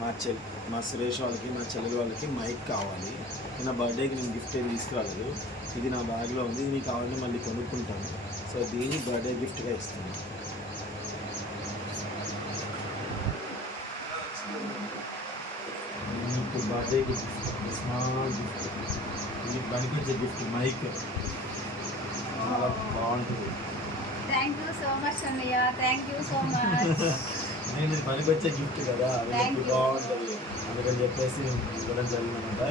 మా మా సురేష్ వాళ్ళకి మా చెల్లెలు వాళ్ళకి మైక్ కావాలి. నా బర్త్డేకి నేను గిఫ్ట్ ఏది తీసుకురాలేదు. ఇది నా బ్యాగ్లో ఉంది. ఇది కావాలంటే మళ్ళీ కొనుక్కుంటాను. సో దీన్ని బర్త్డే గిఫ్ట్గా ఇస్తాను. మీకు బర్త్డే గిఫ్ట్, స్మాల్ గిఫ్ట్, మీకు కనిపించే గిఫ్ట్ మైక్ చాలా బాగుంటుంది. థ్యాంక్ యూ సో మచ్ అన్నయ్య, థ్యాంక్ యూ సో మచ్. నేను పనికొచ్చే గిఫ్ట్ కదా, అది బాగుంటుంది అందుకని చెప్పేసి ఇవ్వడం జరిగిందన్నమాట.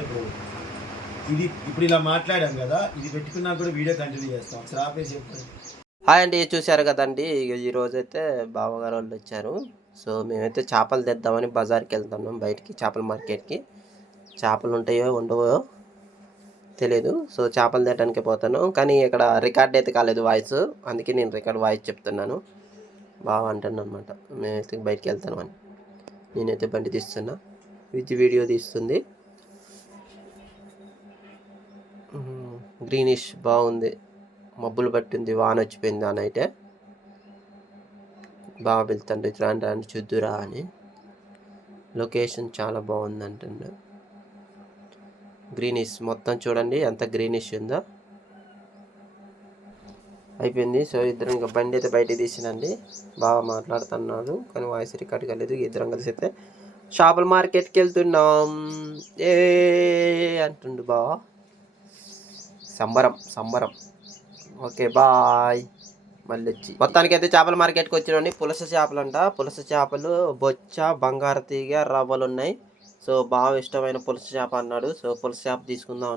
ఇప్పుడు ఇలా మాట్లాడాం కదా, ఇది పెట్టుకున్నా కూడా వీడియో కంటిన్యూ చేస్తాం. ఒకసారి ఆపేసి చెప్పండి. హాయ్ అండి, చూశారు కదండి. ఈరోజు అయితే బావగారు వాళ్ళు వచ్చారు. సో మేమైతే చేపలు తెద్దామని బజార్కి వెళ్తున్నాం, బయటికి చేపల మార్కెట్కి. చేపలు ఉంటాయో ఉండవో తెలియదు. సో చేపలు తెట్టడానికి పోతాను, కానీ ఇక్కడ రికార్డ్ అయితే కాలేదు వాయిస్, అందుకే నేను రికార్డ్ వాయిస్ చెప్తున్నాను. బాగా అంటాను అనమాట, మేమైతే బయటికి వెళ్తాను అని. నేనైతే బండి తీస్తున్నా, విత్ వీడియో తీస్తుంది. గ్రీనిష్ బాగుంది, మబ్బులు పట్టింది, వాన వచ్చిపోయింది. ఆ నైటే బాగా వెళ్తాండ్రు, రాండి రాండి చూద్దురా అని. లొకేషన్ చాలా బాగుంది అంటుండే. గ్రీనిష్ మొత్తం చూడండి ఎంత గ్రీనిష్ ఉందో. అయిపోయింది. సో ఇద్దరం ఇంకా బండి అయితే బయట తీసినండి. బాగా మాట్లాడుతున్నాడు కానీ వాయిస్ రికార్డ్ కాలేదు. ఇద్దరం కలిసి అయితే చేపల మార్కెట్కి వెళ్తున్నాం ఏ అంటుండు బాగా. సంబరం సంబరం. Okay bye. మళ్ళీ వచ్చి మొత్తానికి అయితే చేపల మార్కెట్కి వచ్చినండి. పులస చేపలు అంట, పులస చేపలు, బొచ్చ, బంగారు తీగ, రవ్వలు ఉన్నాయి. సో బాగా ఇష్టమైన పులస చేప అన్నాడు. సో పులస చేప తీసుకుందాం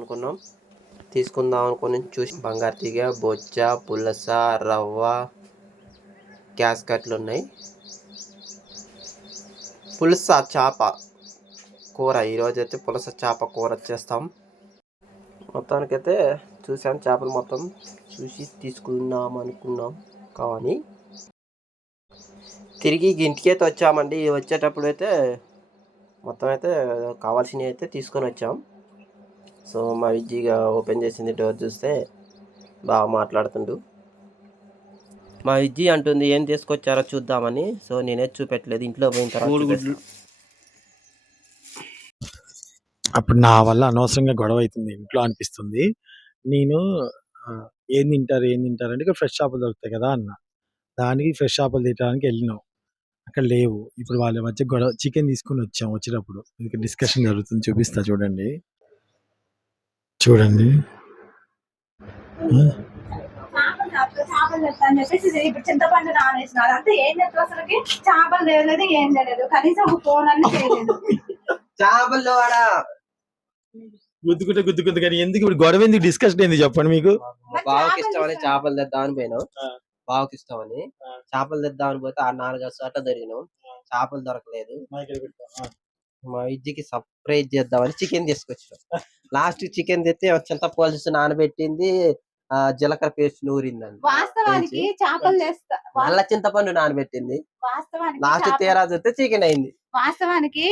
అనుకుని చూసి బంగారు తీగ, బొచ్చ, పులస, రవ్వ, గ్యాస్ కట్లు ఉన్నాయి. పులస చేప కూర, ఈరోజైతే పులస చేప కూర చేస్తాం. మొత్తానికైతే చూసాం, చేపలు మొత్తం చూసి తీసుకుందాం అనుకున్నాం. కానీ తిరిగి ఇంటికి అయితే వచ్చామండి. వచ్చేటప్పుడు అయితే మొత్తం అయితే కావాల్సినవి అయితే తీసుకొని వచ్చాం. సో మా విజ్జిగా ఓపెన్ చేసింది, డోర్ చూస్తే బాగా మాట్లాడుతుండు. మా విజ్జి అంటుంది ఏం తీసుకొచ్చారో చూద్దామని. సో నేనే చూపెట్టలేదు, ఇంట్లో పోయిన తర్వాత. అప్పుడు నా వల్ల అనవసరంగా గొడవ అవుతుంది ఇంట్లో అనిపిస్తుంది. నేను ఏం తింటారు అంటే ఇక్కడ ఫ్రెష్ చేపలు దొరుకుతాయి కదా అన్న. దానికి ఫ్రెష్ చేపలు తినడానికి వెళ్ళినాం, అక్కడ లేవు. ఇప్పుడు వాళ్ళ మధ్య గొడవ, చికెన్ తీసుకుని వచ్చాం. వచ్చేటప్పుడు ఇంకా డిస్కషన్ జరుగుతుంది, చూపిస్తా చూడండి. చేపలు చెప్తా అని చెప్పేసి ఇప్పుడు చింతపండు నానేసినారు అంతే. ఏం చెప్తా అసలుకి చేపలు తేలేదు, ఏం తెలియదు, కనీసం ఒక ఫోన్ అన్ని చేయలేదు. చేపల్లో గుద్దుకుంటే కానీ ఎందుకు ఇప్పుడు గొడవ, ఎందుకు డిస్కషన్ ఏంది చెప్పండి. మీకు బావకి ఇష్టమని చేపలు తెద్దామని పోయినాం. బావకి ఇష్టమని చేపలు తెద్దామని పోతే ఆ 4-5 చోట్ల దొరికినాం. చేపలు దొరకలేదు. మా విద్యకి సర్ప్రైజ్ చేద్దామని చికెన్ తీసుకొచ్చినాం. లాస్ట్ చికెన్ తెస్తే చింతపలుసు నానబెట్టింది, జీలకర్ర పేస్ట్ నూరిందండి. వాస్తవానికి చేపలు తెస్తా, నల్ల చింతపండు నానబెట్టింది. లాస్ట్ తీరా చూస్తే చికెన్ అయింది. వాస్తవానికి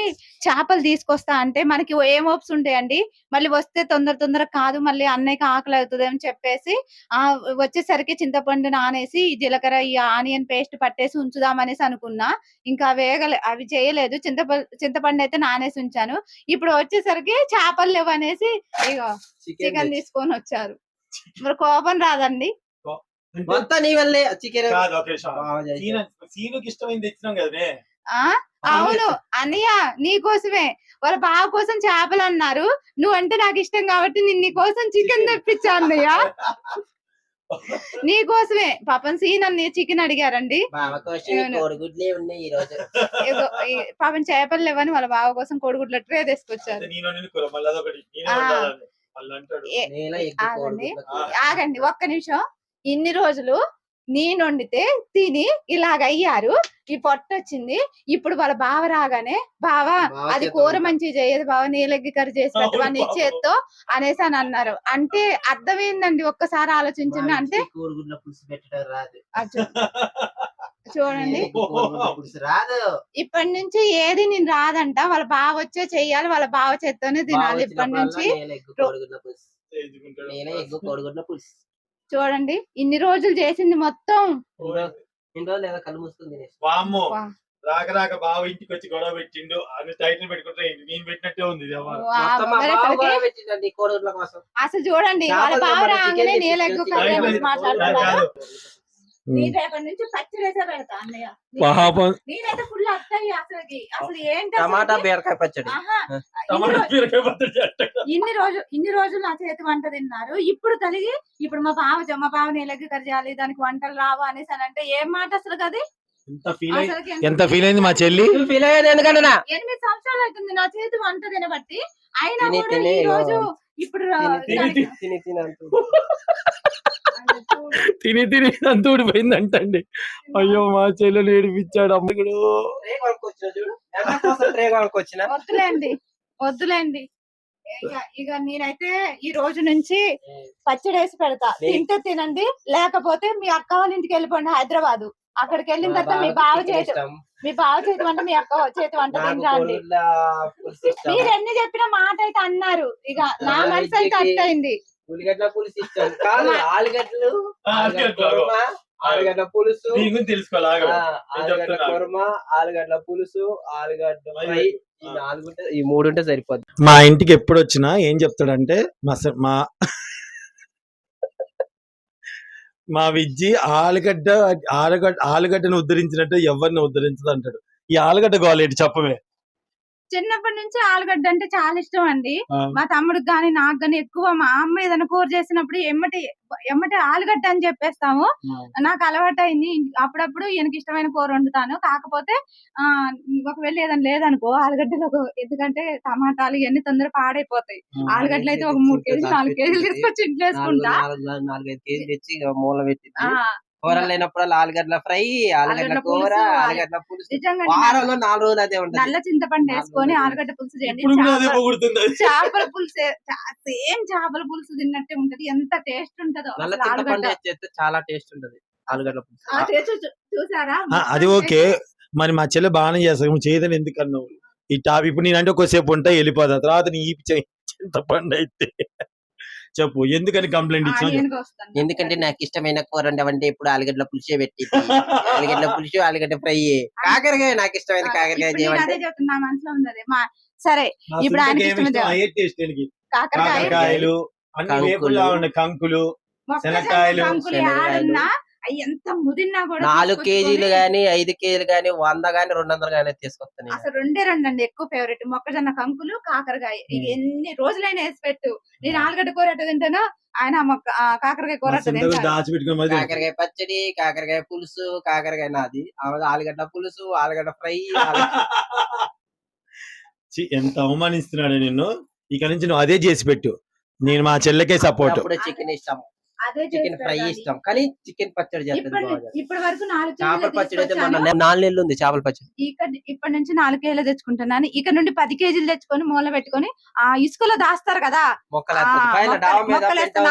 చేపలు తీసుకొస్తా అంటే మనకి ఏం హోప్స్ ఉంటాయండి, మళ్ళీ వస్తే తొందర కాదు, మళ్ళీ అన్నయ్యకి ఆకలి అవుతుంది అని చెప్పేసి వచ్చేసరికి చింతపండు నానేసి జీలకర్ర ఈ ఆనియన్ పేస్ట్ పట్టేసి ఉంచుదామనేసి అనుకున్నా. ఇంకా అవి చేయలేదు. చింతపండు అయితే నానేసి ఉంచాను. ఇప్పుడు వచ్చేసరికి చేపలు లేవు అనేసి ఇక చికెన్ తీసుకొని వచ్చారు. మరి కోపం రాదండి? మొత్తం నీ వల్లే చికెన్. ఇష్టమైంది తెచ్చినాం కదా. అవును అన్నయ్య, నీ కోసమే. వాళ్ళ బావ కోసం చేపలు అన్నారు, నువ్వంటే నాకు ఇష్టం కాబట్టి నేను నీ కోసం చికెన్ తెప్పించా అన్నయ్య. నీ కోసమే పాపం సీన్ అన్నయ్య చికెన్ అడిగారండి. పాపం చేపలు లేవని వాళ్ళ బావ కోసం కోడిగుడ్ల ట్రే తీసుకొచ్చారు. ఆగండి ఒక్క నిమిషం. ఇన్ని రోజులు నేను వండితే తిని ఇలాగ అయ్యారు, ఈ పొట్టొచ్చింది. ఇప్పుడు వాళ్ళ బావ రాగానే బావా అది కూర మంచిగా చేయదు బావ, నీలెగ్గి కర్రీ చేసి పెట్టవా నీ చేత్తో అనేసి అని అన్నారు. అంటే అర్థం ఏందండి, ఒక్కసారి ఆలోచించండి. అంటే చూడండి, ఇప్పటి నుంచి ఏది నేను రాదంట, వాళ్ళ బావ వచ్చే చెయ్యాలి, వాళ్ళ బావ చేత్తోనే తినాలి ఇప్పటి నుంచి. చూడండి ఇన్ని రోజులు చేసింది మొత్తం. రాక రాక బావ ఇంటికి వచ్చి గొడవ పెట్టిండు అని టైటిల్ పెట్టుకుంటే నేను పెట్టినట్టే ఉంది ఇది అవ్వ. మొత్తం మా బావ మొదలెసరికి కూడా పెట్టిండండి ఈ కోడూర్ల కోసం. అసలు చూడండి వాళ్ళ చేపలు బావ తెమ్మని రాగానే చికెన్ నీళ్ళ తెచ్చి కర్రీ చికెన్ గురించి తెచ్చి మాట్లాడుతున్నారు. కాదు. నీ రేపటి నుంచి పచ్చిరేసే పెడతా అన్నయ్య. పాపం నేనైతే ఫుల్ అత్తాయి అసలుకి. అసలు ఏంటి టమాటా అసలుకి? బీరకాయ పచ్చడి. ఆహా. టమాటా బీరకాయ పచ్చడి చేస్తాడు. ఇన్ని రోజులు నా చేతి వంట తిన్నారు. ఇప్పుడు కలిగి ఇప్పుడు మా బావ నీళ్ళకి కర్రీ చేయాలి, దానికి వంటలు రావు అనేసి అని అంటే ఏం మాట అసలు అది? అసలుకి ఎంత ఫీల్ అయింది మా చెల్లి. ఫీల్ అయ్యేది ఎందుకంటే 8 సంవత్సరాలు అవుతుంది నా చేతి వంట తినబట్టి. అయినా తిని కూడా తిని ఈ రోజు ఇప్పుడు తిని తిని అంత ఊడిపోయింది అంటండి. అయ్యో మా చెల్లెలు ఏడిపించాడు అమ్మకుడు. వద్దులేండి. ఇక నేనైతే ఈ రోజు నుంచి పచ్చడి వేసి పెడతా. తింటే తినండి, లేకపోతే మీ అక్క వాళ్ళ ఇంటికి వెళ్ళిపోండి హైదరాబాద్. అక్కడికి వెళ్ళిన తర్వాత మీ బావ చేతి వంట మీ అక్క చేతి వంట తినండి. మీరు ఎన్ని చెప్పిన మాట అయితే అన్నారు. ఇక నా మనసు అయితే అట్టయింది. ఉల్లిగడ్డ పులుసు ఇచ్చాను కాదు, ఆలుగడ్డ పులుసు తెలుసుకోవాలి. ఆలుగడ్డ కూరమ, ఆలుగడ్డ పులుసు, ఆలుగడ్డ ఫ్రై, ఈ 3 ఉంటే సరిపోద్ది. మా ఇంటికి ఎప్పుడు వచ్చినా ఏం చెప్తాడంటే మా విజ్జి ఆలుగడ్డను ఉద్ధరించినట్టు ఎవరిని ఉద్ధరించదు అంటాడు. ఈ ఆలుగడ్డ గోలేటి చెప్పమే. చిన్నప్పటి నుంచి ఆలుగడ్డ అంటే చాలా ఇష్టం అండి. మా తమ్ముడికి గాని నాకు గాని ఎక్కువ మా అమ్మ ఏదైనా కూర చేసినప్పుడు ఎమ్మటి ఆలుగడ్డ అని చెప్పేస్తాము. నాకు అలవాటు అయింది. అప్పుడప్పుడు ఈయనకి ఇష్టమైన కూర వండుతాను. కాకపోతే ఒకవేళ ఏదైనా లేదనుకో ఆలుగడ్డలు ఎందుకంటే టమాటాలు ఇవన్నీ తొందర పాడైపోతాయి. ఆలుగడ్డలు అయితే ఒక 3 కేజీలు 4 కేజీలు తీసుకొచ్చి ఇంట్లో వేసుకుంటా. 4-5 కేజీలు తెచ్చి మూల పెట్టి కూరలు లేనప్పుడు ఆలుగడ్డల ఫ్రై, ఆలుగడ్డ కూర, ఆలుగడ్డ పులుసు, వారంలో 4 రోజులు అదే ఉంటుంది. నల్ల చింతపండు వేసుకొని ఆలుగడ్డ పులుసు చేయండి. చేపల పులుసు సేమ్ చేపల పులుసు తిన్నట్టే ఉంటది. ఎంత టేస్ట్ ఉంటదో. నల్ల చింతపండు చేస్తే చాలా టేస్ట్ ఉంటది ఆలుగడ్డ పులుసు. చూసారా? అది ఓకే. మరి మా చెల్లె బాగానే చేస్తాను. చేయదని ఎందుకన్నావు ఈ టాప్? ఇప్పుడు నేనంటే ఒకసేపు ఉంటా వెళ్ళిపోతా. తర్వాత నీ చింతపండు అయితే చెప్పు ఎందుకని కంప్లైంట్ ఇచ్చాను? ఎందుకంటే నాకు ఇష్టమైన కూర అంటే ఇప్పుడు ఆలుగడ్డల పులుసే పెట్టి ఆలుగడ్డ పులుసు, ఆలుగడ్డ ఫ్రై, కాకరకాయ నాకు ఇష్టమైన కాకరకాయ చేయమంటే సరే. ఇప్పుడు కాకరకాయలు కంకులు, శనక్కాయలు ఎంత ముదిన్నా కూడా 4 కేజీలు గానీ 5 కేజీలు గానీ 100 గానీ 200 గానీ తీసుకొస్తాను. అసలు 2 అండి ఎక్కువ ఫేవరెట్. మొక్కజొన్న కంకులు, కాకరకాయ. ఎన్ని రోజులైనా వేసి పెట్టు. నేను ఆలుగడ్డ కూర ఎట్ట తింటానో ఆయన కాకరకాయ కూర కాకరకాయ పచ్చడి, కాకరకాయ పులుసు, కాకరకాయ నాది, ఆలుగడ్డ పులుసు, ఆలుగడ్డ ఫ్రై. ఎంత అవమానిస్తున్నాడు నిన్ను. ఇక నుంచి నువ్వు అదే చేసి పెట్టు. నేను మా చెల్లెకే సపోర్ట్. చికెన్ ఇష్టం, చికెన్ ఫ్రై ఇష్టం, కానీ చికెన్ పచ్చడి ఇప్పటి వరకు 4 చేపల పచ్చడి అయితే 4 నెలలు ఉంది చేపల పచ్చడి. ఇప్పటి నుంచి 4 కేజీలు తెచ్చుకుంటున్నాను. ఇక నుండి 10 కేజీలు తెచ్చుకొని మూల పెట్టుకొని ఆ ఇసుకలో దాస్తారు కదా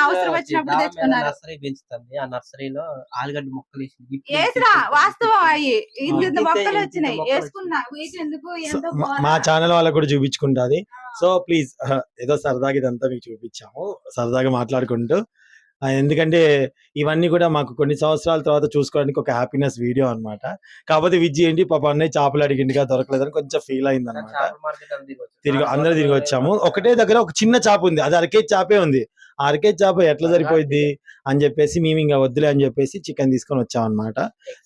అవసరం వచ్చినప్పుడు తెచ్చుకున్నారు. నర్సరీ పెంచుతుంది. ఆ నర్సరీలో ఆలుగడ్డ మొక్కలు వేసిరా. వాస్తవం అయ్యి మొక్కలు వచ్చినాయి వేసుకున్నా. మా ఛానల్ వాళ్ళకు కూడా చూపించుకుంటాది. సో ప్లీజ్ ఏదో సరదాగా ఇదంతా మీకు చూపించాము, సరదాగా మాట్లాడుకుంటూ. ఎందుకంటే ఇవన్నీ కూడా మాకు కొన్ని సంవత్సరాల తర్వాత చూసుకోవడానికి ఒక హ్యాపీనెస్ వీడియో అన్నమాట. కాకపోతే విజ్జి ఏంటి పాప అన్నయ్య చేపలు అడిగిండిగా దొరకలేదని కొంచెం ఫీల్ అయింది అనమాట. అందరూ తిరిగి వచ్చాము. ఒకటే దగ్గర ఒక చిన్న చేప ఉంది, అది అరకేజీ చేపే ఉంది. ఆ అరకేజీ చేప ఎట్లా సరిపోయింది అని చెప్పేసి మేము ఇంకా వద్దులే అని చెప్పేసి చికెన్ తీసుకొని వచ్చాం అనమాట.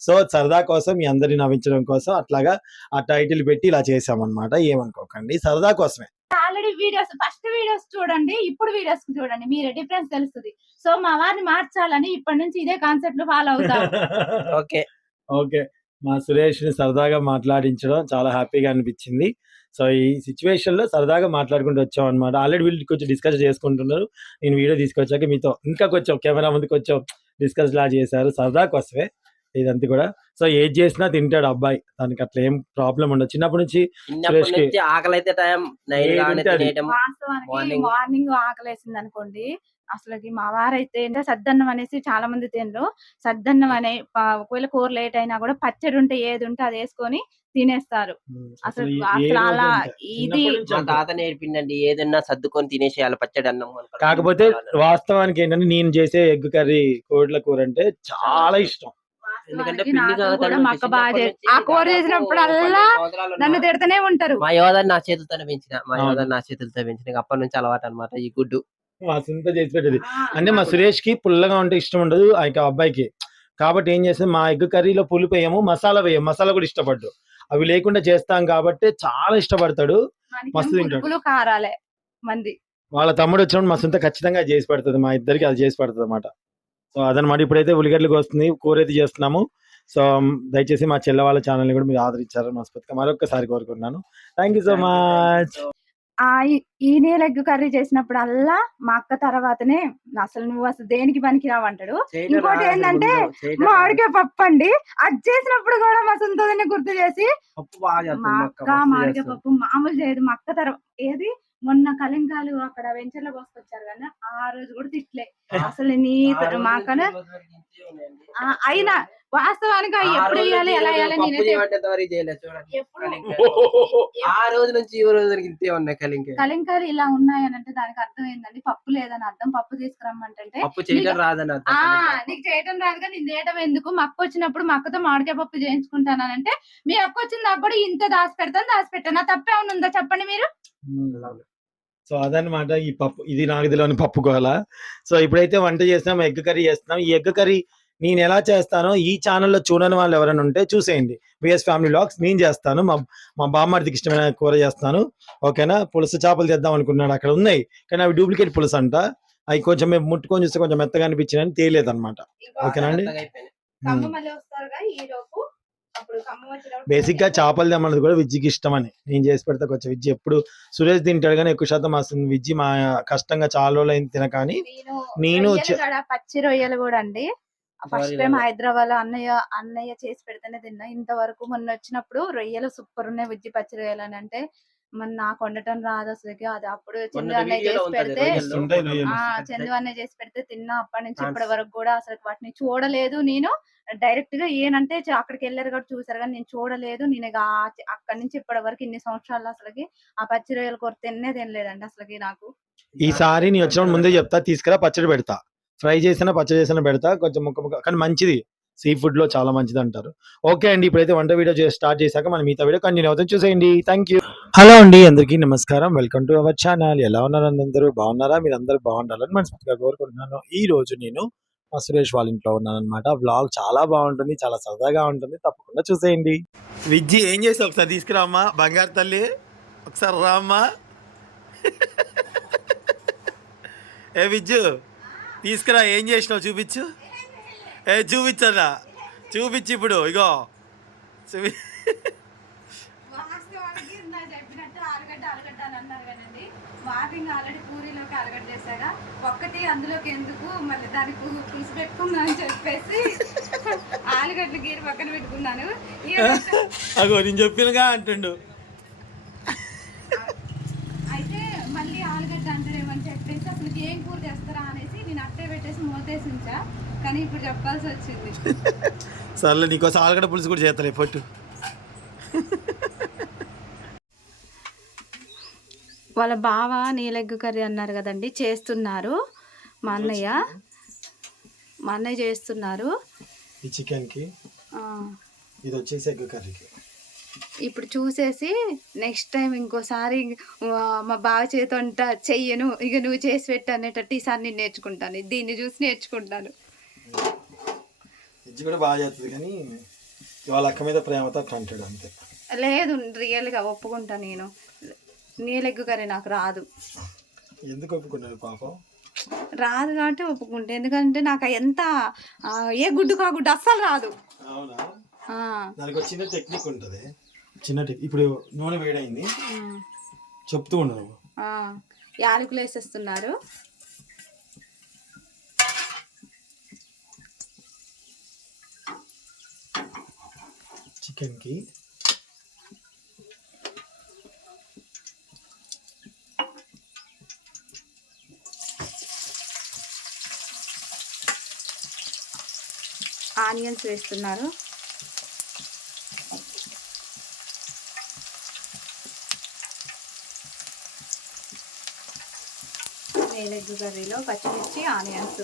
సో సరదా కోసం మీ అందరిని నవ్వించడం కోసం అట్లాగా ఆ టైటిల్ పెట్టి ఇలా చేసామన్నమాట. ఏమనుకోకండి, సరదా కోసమే. ఆల్రెడీ ఫస్ట్ వీడియోస్ చూడండి, ఇప్పుడు వీడియోస్ చూడండి, మీరే డిఫరెన్స్ తెలుస్తుంది. సో మా వారిని మార్చాలని ఇప్పటి నుంచి ఇదే కాన్సెప్ట్ లో ఫాలో అవుతాం. ఓకే. మా సురేష్ ని సరదాగా మాట్లాడించడం చాలా హ్యాపీగా అనిపించింది. సో ఈ సిచ్యువేషన్ లో సరదాగా మాట్లాడుకుంటూ వచ్చాం అనమాట. ఆల్రెడీ వీళ్ళు కొంచెం డిస్కస్ చేసుకుంటున్నారు. నేను వీడియో తీసుకొచ్చాక మీతో ఇంకా కొంచెం కెమెరా ముందు కొంచెం డిస్కస్ లా చేశారు. సరదా కోసమే ఇదంతా కూడా. సో ఏది చేసినా తింటాడు అబ్బాయి, దానికి అట్లా ఏం ప్రాబ్లం ఉండదు. చిన్నప్పటి నుంచి ఆకలి అయితే మార్నింగ్ ఆకలేసింది అనుకోండి, అసలుకి మా వారైతే సద్దన్నం అనేసి చాలా మంది తినరు. సద్దన్నం అనే ఒకవేళ కూర లేట్ అయినా కూడా పచ్చడి ఉంటే ఏది ఉంటే అది వేసుకొని తినేస్తారు. అసలు అలా ఇది మా తాత నేర్పిండండి, ఏదన్నా సర్దుకొని తినేసేయాలి పచ్చడి అన్నం. కాకపోతే వాస్తవానికి ఏంటంటే నేను చేసే ఎగ్ కర్రీ, కోడిల కూర అంటే చాలా ఇష్టం. ఎందుకంటే వాస్తవానికి పిన్ని నాతో కదా కూడా తను మా అక్క బాగా చిన్నప్పటి నుంచి ఆ కూర దాదాపు చేసినప్పుడల్లా 12 సంవత్సరాలు నన్ను తిడుతూనే ఉంటారు. మా యోధని నా చేతులతోనే పెంచిన. మా అవును. యోధని నా చేతులతో పెంచిన. ఇంక అప్పటి నుంచి అలవాటు అనమాట ఈ గుడ్డు. మా సునీత చేసి పెట్టేది. ఆ! అంటే మా సురేష్‌కి పుల్లగా ఉంటే ఇష్టం ఉండదు. ఆ యొక్క అబ్బాయికి. కాబట్టి ఏం చేసాం మా ఎగ్ కర్రీలో పులుపు వేయము, మసాలా వేయం. మసాలా కూడా ఇష్టపడ్డు. అవి లేకుండా చేస్తాం కాబట్టి చాలా ఇష్టపడతాడు. మనకేమో మస్తు తింటాడు. పులుపులు, కారాలే మంది. వాళ్ళ తమ్ముడు వచ్చినప్పుడు మా సునీత ఖచ్చితంగా అది చేసి పెడతది. మా ఇద్దరికి అది చేసి పెడతదన్నమాట. సో అదనమాట. ఇప్పుడైతే ఉల్లిగడ్డలు కోస్తుంది. కూరైతే చేస్తున్నాము. సో దయచేసి మా చెల్లె వాళ్ళ ఛానెల్‌ని కూడా మీరు ఆదరించాలని మనస్ఫూర్తిగా మరొక్కసారి కోరుకుంటున్నాను. Thank you so thank you. Much. ఈ నీల ఎగ్ కర్రీ చేసినప్పుడల్లా మా అక్క తర్వాతనే నువ్వు అసలు దేనికి పనికిరావంటాడు. చేయటం ఇంకోటి రాదు అసలు ఏందంటే ముందు. చేయటం రాదు. మామిడికాయ పప్పు అండి. అది చేసినప్పుడు కూడా మా సొంతదని గుర్తు చేసి పప్పు బాగా మా చేస్తుంది మా అక్క. అక్క మస్తు మామిడికాయ చేస్తుంది. పప్పు మామూలు చేయదు. మా అక్క ఏది మొన్న కలింకాలు అక్కడ వెంచర్లో కోసుకొచ్చారు కదా ఆ రోజు కూడా తిట్లే అసలు నీ ఆ రోజు మా నుంచి అక్కన ఈ రోజు వరకు ఇంతే ఉన్నాయండి. అయినా వాస్తవానికి అవి ఆ ఎప్పుడు రోజు వేయాలి నుంచి ఈ ఎలా రోజు వేయాలి పప్పు నేనైతే చేయమంటే ఇంతవరకు చేయలేదు చూడండి. ఎప్పుడు కలింకాయలు. ఆ రోజు నుంచి ఈ రోజు వరకు ఇంతే ఉన్నాయి కలింకాయలు. కలింకాయలు ఇలా ఉన్నాయని అంటే దానికి అర్థం ఏందండి పప్పు లేదని అర్థం. పప్పు తీసుకురమ్మంటే పప్పు చేయడం రాదని అర్థం. కలింకాయ. నీకు చేయటం రాదుగా నేను చేయటం ఎందుకు మా అక్క వచ్చినప్పుడు మా అక్కతో మామిడికాయ పప్పు చేయించుకుంటానంటే మీ అక్క వచ్చింది నాకు కూడా ఇంత దాచి పెట్టాను నా తప్పేమన్నా ఉందా చెప్పండి మీరు. సో అదనమాట ఈ పప్పు. ఇది నాకు తెలియని పప్పు గోల. సో ఇప్పుడైతే వంట చేస్తున్నాం. ఎగ్ కర్రీ చేస్తున్నాం. ఈ ఎగ్ కర్రీ నేను ఎలా చేస్తానో ఈ ఛానల్‌లో చూడని వాళ్ళు ఎవరైనా ఉంటే చూసేయండి. విఎస్ ఫ్యామిలీ వ్లాగ్స్ నేను చేస్తాను. మా బామ్మర్దికి ఇష్టమైన కూర చేస్తున్నాను. ఓకేనా. పులుసు చేపలు తెద్దాం అనుకున్నాడు. అక్కడ ఉన్నాయి. కానీ అవి డూప్లికేట్ పులుసు అంట. అవి కొంచెం మేము ముట్టుకొని చూస్తే కొంచెం మెత్తగా అనిపించినాయని తేలేదన్నమాట. ఓకేనా అండి. మెత్తగా అయిపోయినాయి. కమ్మ మళ్ళీ వస్తారుగా ఈ లోపు అప్పుడు కమ్మ వచ్చినప్పుడు బేసిక్‌గా చేపలు తెమ్మన్నది కూడా విజ్జికి ఇష్టమని. నేను చేసి పెడతా కొంచెం విజ్జి ఎప్పుడు సురేష్ తింటాడు కానీ ఎక్కువ శాతం మా విజ్జి మా కష్టంగా చాలా రోజులైంది తినక అని నేను రొయ్యలు కూడా పచ్చి రొయ్యలు కూడా అండి. ఫస్ట్ టైం రొయ్యలు. హైదరాబాద్ లో అన్నయ్య చేసి పెడితేనే తిన్నా. ఇంతవరకు మొన్న వచ్చినప్పుడు రొయ్యలు సూపర్ ఉన్నాయి విజ్జి పచ్చి రొయ్యలు అని అంటే మరి నాకు వండటం రాదు అసలుకి. అది అప్పుడు చందు మొన్న అన్నయ్య వీడియోలో చేసి ఉంటది పెడితే రొయ్యలు. ఉంటాయి మొన్న రొయ్యలు. మస్తు చందు పెద్దయి. అన్నయ్య చేసి పెడితే తిన్నా. అప్పటి నుంచి ఫ్రాన్స్. ఇప్పటి వరకు కూడా అసలు వాటిని చూడలేదు నేను. డైరెక్ట్ గా ఏనంటే అక్కడికి వెళ్ళారు కాబట్టి చూసారు కానీ నేను చూడలేదు. నేను ఇక అక్కడి నుంచి ఇప్పటి వరకు ఇన్ని సంవత్సరాలు అసలుకి ఆ పచ్చి రొయ్యల కూర తినలేదండి అసలుకి నాకు. ఈసారి నేను వచ్చినప్పుడు ముందే చెప్తా తీసుకురా పచ్చడి పెడతా. ఫ్రై చేసినా పచ్చడి చేసినా పెడతా. కొంచెం ముక్క కానీ మంచిది. సీ ఫుడ్ లో చాలా మంచిది అంటారు. ఓకే అండి. ఇప్పుడైతే వంట వీడియో స్టార్ట్ చేశాక మనం మిగతా వీడియో కంటిన్యూ అవుతుంది. చూసేయండి. Thank you. హలో అండి. అందరికీ నమస్కారం. Welcome to our channel. ఎలా ఉన్నారు అందరూ బాగున్నారా? మీరు అందరూ బాగుండాలని మనస్ఫూర్తిగా కోరుకుంటున్నాను. ఈ రోజు నేను మా సురేష్ వాళ్ళ ఇంట్లో ఉన్నానన్నమాట. వ్లాగ్ చాలా బాగుంటుంది. చాలా సరదాగా ఉంటుంది. తప్పకుండా చూసేయండి. విజ్జి ఏం చేసి ఒకసారి తీసుకురామ్మా బంగారు తల్లి. ఒకసారి రామ్మా. ఏ విజ్జు తీసుకురా. ఏం చేసినావు చూపించు. చూపించరా. చూపించు ఇప్పుడు. ఇగో వాస్తవానికి ఇందాక చెప్పినట్టు ఆలుగడ్డ అని అన్నారు కదండి. మార్నింగ్ ఆల్రెడీ పూరీలోకి ఆలుగడ్డ చేశాగా ఒక్కటి అందులోకి ఎందుకు మళ్ళీ దానికి పులుసు పెట్టుకుందాం అని చెప్పేసి ఆలుగడ్డలు గీరి పక్కన పెట్టుకున్నాను. అగో నేను చెప్పినగా అంటుండు. అయితే మళ్ళీ ఆలుగడ్డ అంటారేమని చెప్పేసి అసలు ఏం కూర చేస్తారా అనేసి నేను అట్టే పెట్టేసి మూతేసి ఉంచా. కానీ ఇప్పుడు చెప్పాల్సి వచ్చింది. సర్లే నీకోసం ఆలుగడ్డ పులుసు కూడా చేస్తలే పొట్టు. వాళ్ళ బావ నీలెగ్ కర్రీ అన్నారు కదండి చేస్తున్నారు. మా అన్నయ్య చేస్తున్నారు. ఈ చికెన్కి ఇది వచ్చేసి ఎగ్ కర్రీకి. ఇప్పుడు చూసేసి నెక్స్ట్ టైం ఇంకోసారి మా బావ చేతి వంట చెయ్యను ఇక నువ్వు చేసి పెట్టు అనేటట్టు ఈసారి నేను నేర్చుకుంటాను. దీన్ని చూసి నేర్చుకుంటాను. ఇజ్జి కూడా బాగా చేస్తుంది కానీ వాళ్ళ అక్క మీద ప్రేమతో అట్లా అంటాడు అంతే. లేదు రియల్గా ఒప్పుకుంటా. నేను నీలెగ్ కర్రీ నాకు రాదు. ఎందుకు ఒప్పుకున్నారు పాపం? రాదు కాబట్టి ఒప్పుకుంటా. ఎందుకంటే నాకు ఎంత ఏ గుడ్డు కా గుడ్డు అస్సలు రాదు. అవునా. దానికి ఒక చిన్న టెక్నిక్ ఉంటుంది. ఇప్పుడు నూనె వేడైంది చెప్తూ ఉండను. యాలకులు వేసేస్తున్నారు. చికెన్కి ఆనియన్స్ వేస్తున్నారు. నీలెగ్ కర్రీలో పచ్చిమిర్చి ఆనియన్స్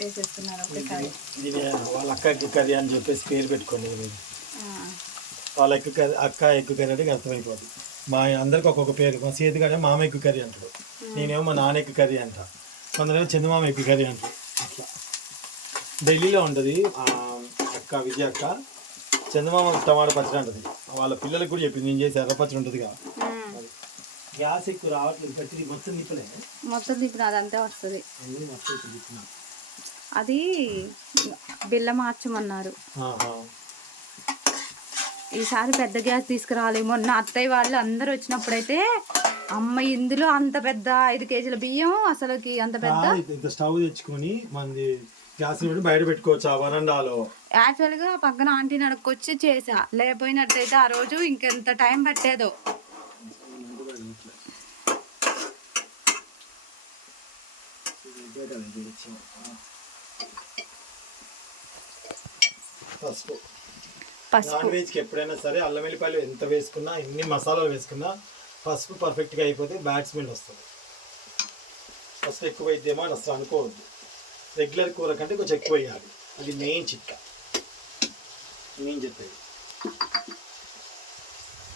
వేసేస్తున్నారు ఒకసారి. దీని వాళ్ళ అక్క ఎగ్ కర్రీ అని చెప్పేసి పేరు పెట్టుకోండి మీరు. ఆ, వాళ్ళ ఎగ్ కర్రీ అక్క ఎగ్ కర్రీ అంటే అర్థమైపోతుంది. మా అందరికి ఒక్కొక్క పేరు. మా చేతిగానే మామ ఎగ్ కర్రీ అంటారు, నేనేమో మా నాన్న ఎగ్ కర్రీ అంట, కొందరేమో చందమామ ఎగ్ కర్రీ అంటారు. అట్లా ఢిల్లీలో ఉంటుంది అక్క విజయ అక్క, చందమామ టమాటా పచ్చడి అంటుంది. వాళ్ళ పిల్లలకు కూడా చెప్పింది, నేను చేసి ఎర్ర పచ్చడి ఉంటుందిగా. గ్యాస్ ఎక్కువ రావట్లేదు, పచ్చడి మొత్తం తిప్పలే, మొత్తం తిప్పిన అదంతే వస్తుంది. అన్నీ మొత్తం ఇప్పుడు తిప్పినా. అది బిల్ల మార్చమన్నారు. ఈసారి పెద్ద గ్యాస్ తీసుకురావాలి. మొన్న అత్తయ్య వాళ్ళు అందరూ వచ్చినప్పుడైతే అమ్మ ఇందులో అంత పెద్ద 5 కేజీల బియ్యం అసలుకి అంత పెద్ద ఇంత స్టవ్ తెచ్చుకొని మంది గ్యాస్ బయట పెట్టుకోవచ్చు ఆ వరండాలో. యాక్చువల్గా పక్కన ఆంటీని అడుక్కొచ్చి చేసా, లేకపోయినట్టయితే ఆ రోజు ఇంకెంత టైం పట్టేదో. నాన్ వెజ్కి ఎప్పుడైనా సరే అల్లం వెల్లిపాయలు ఎంత వేసుకున్నా, ఎన్ని మసాలాలు వేసుకున్నా పసుపు పర్ఫెక్ట్గా అయిపోతే బ్యాడ్ స్మెల్ వస్తుంది. పసుపు ఎక్కువ అయితేమో అని అసలు అనుకోవద్దు. రెగ్యులర్ కూర కంటే కొంచెం ఎక్కువ వేయాలి, అది మెయిన్ చిట్కా నేను చెప్పేది.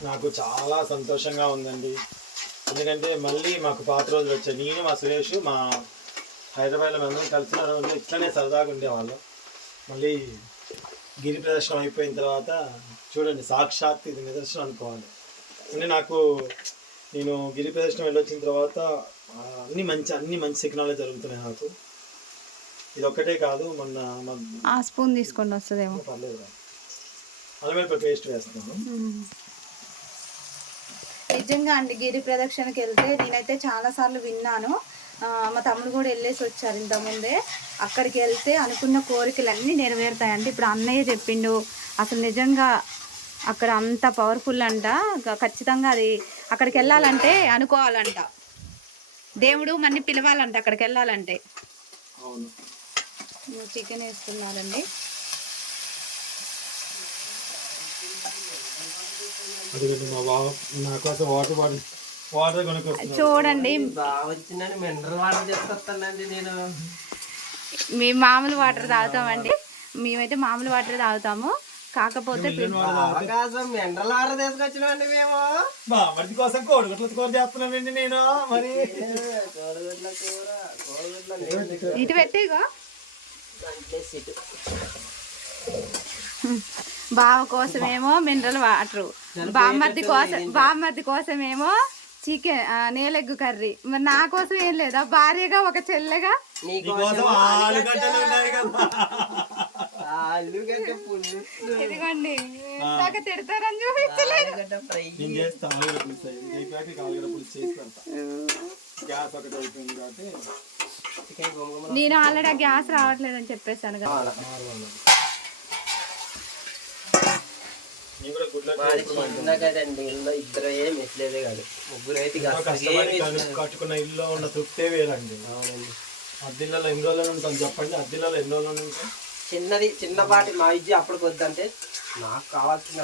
నాకు చాలా సంతోషంగా ఉందండి, ఎందుకంటే మళ్ళీ మాకు పాత రోజులు వచ్చాయి. నేను మా సురేష్ మా హైదరాబాద్లో మేమందరం కలిసిన రోజుల్లో ఇట్లనే సరదాగా ఉండేవాళ్ళం. మళ్ళీ గిరి ప్రదర్శనం అయిపోయిన తర్వాత చూడండి, సాక్షాత్ ఇది నిదర్శనం అనుకోవాలి. అంటే నేను గిరి ప్రదర్శనం వెళ్ళొచ్చిన తర్వాత అన్ని మంచి సిగ్నల్ జరుగుతున్నాయి నాకు. ఇది ఒక్కటే కాదు, మొన్న ఆ స్పూన్ తీసుకోండి వస్తుందేమో. పర్లేదు, అల్లం వెల్లిపాయ పేస్ట్ వేస్తున్నాను. నిజంగా అండి, గిరి ప్రదక్షిణకి వెళ్తే నేనైతే చాలాసార్లు విన్నాను. మా తమ్ముడు కూడా వెళ్ళేసి వచ్చారు ఇంతకుముందే. అక్కడికి వెళ్తే అనుకున్న కోరికలు అన్నీ నెరవేరుతాయండి. ఇప్పుడు అన్నయ్య చెప్పిండు, అసలు నిజంగా అక్కడ అంత పవర్ఫుల్ అంట. ఖచ్చితంగా అది అక్కడికి వెళ్ళాలంటే అనుకోవాలంట, దేవుడు మన్ని పిలవాలంట అక్కడికి వెళ్ళాలంటే. చికెన్ వేస్తున్నారండి. చూడండి, మేము మామూలు వాటర్ తాగుతామండి. మేమైతే మామూలు వాటర్ తాగుతాము, కాకపోతే ఇటు పెట్టేగా బావ కోసమేమో మినరల్ వాటర్, బామ్మర్ది కోసమేమో చికెన్ నేలెగ్గు కర్రీ. మరి నా కోసం ఏం లేదా? భార్యగా ఒక చెల్లెగా ఇదిగోండి, ఇందాక తిడతారని చూపించలేదు. నేను ఆల్రెడీ ఆ గ్యాస్ రావట్లేదని చెప్పేసాను కదా. కట్టుకున్న ఇల్లు ఉన్న తృప్తే వేరండి. అద్దెల్లో ఎన్ని రోజులు ఉంటాం చెప్పండి? అద్దెల్లో ఎన్ని రోజులు ఉంటాం? చిన్నపాటి మా ఇజ్జి అప్పటికి వద్దంటే నాకు కావాల్సిన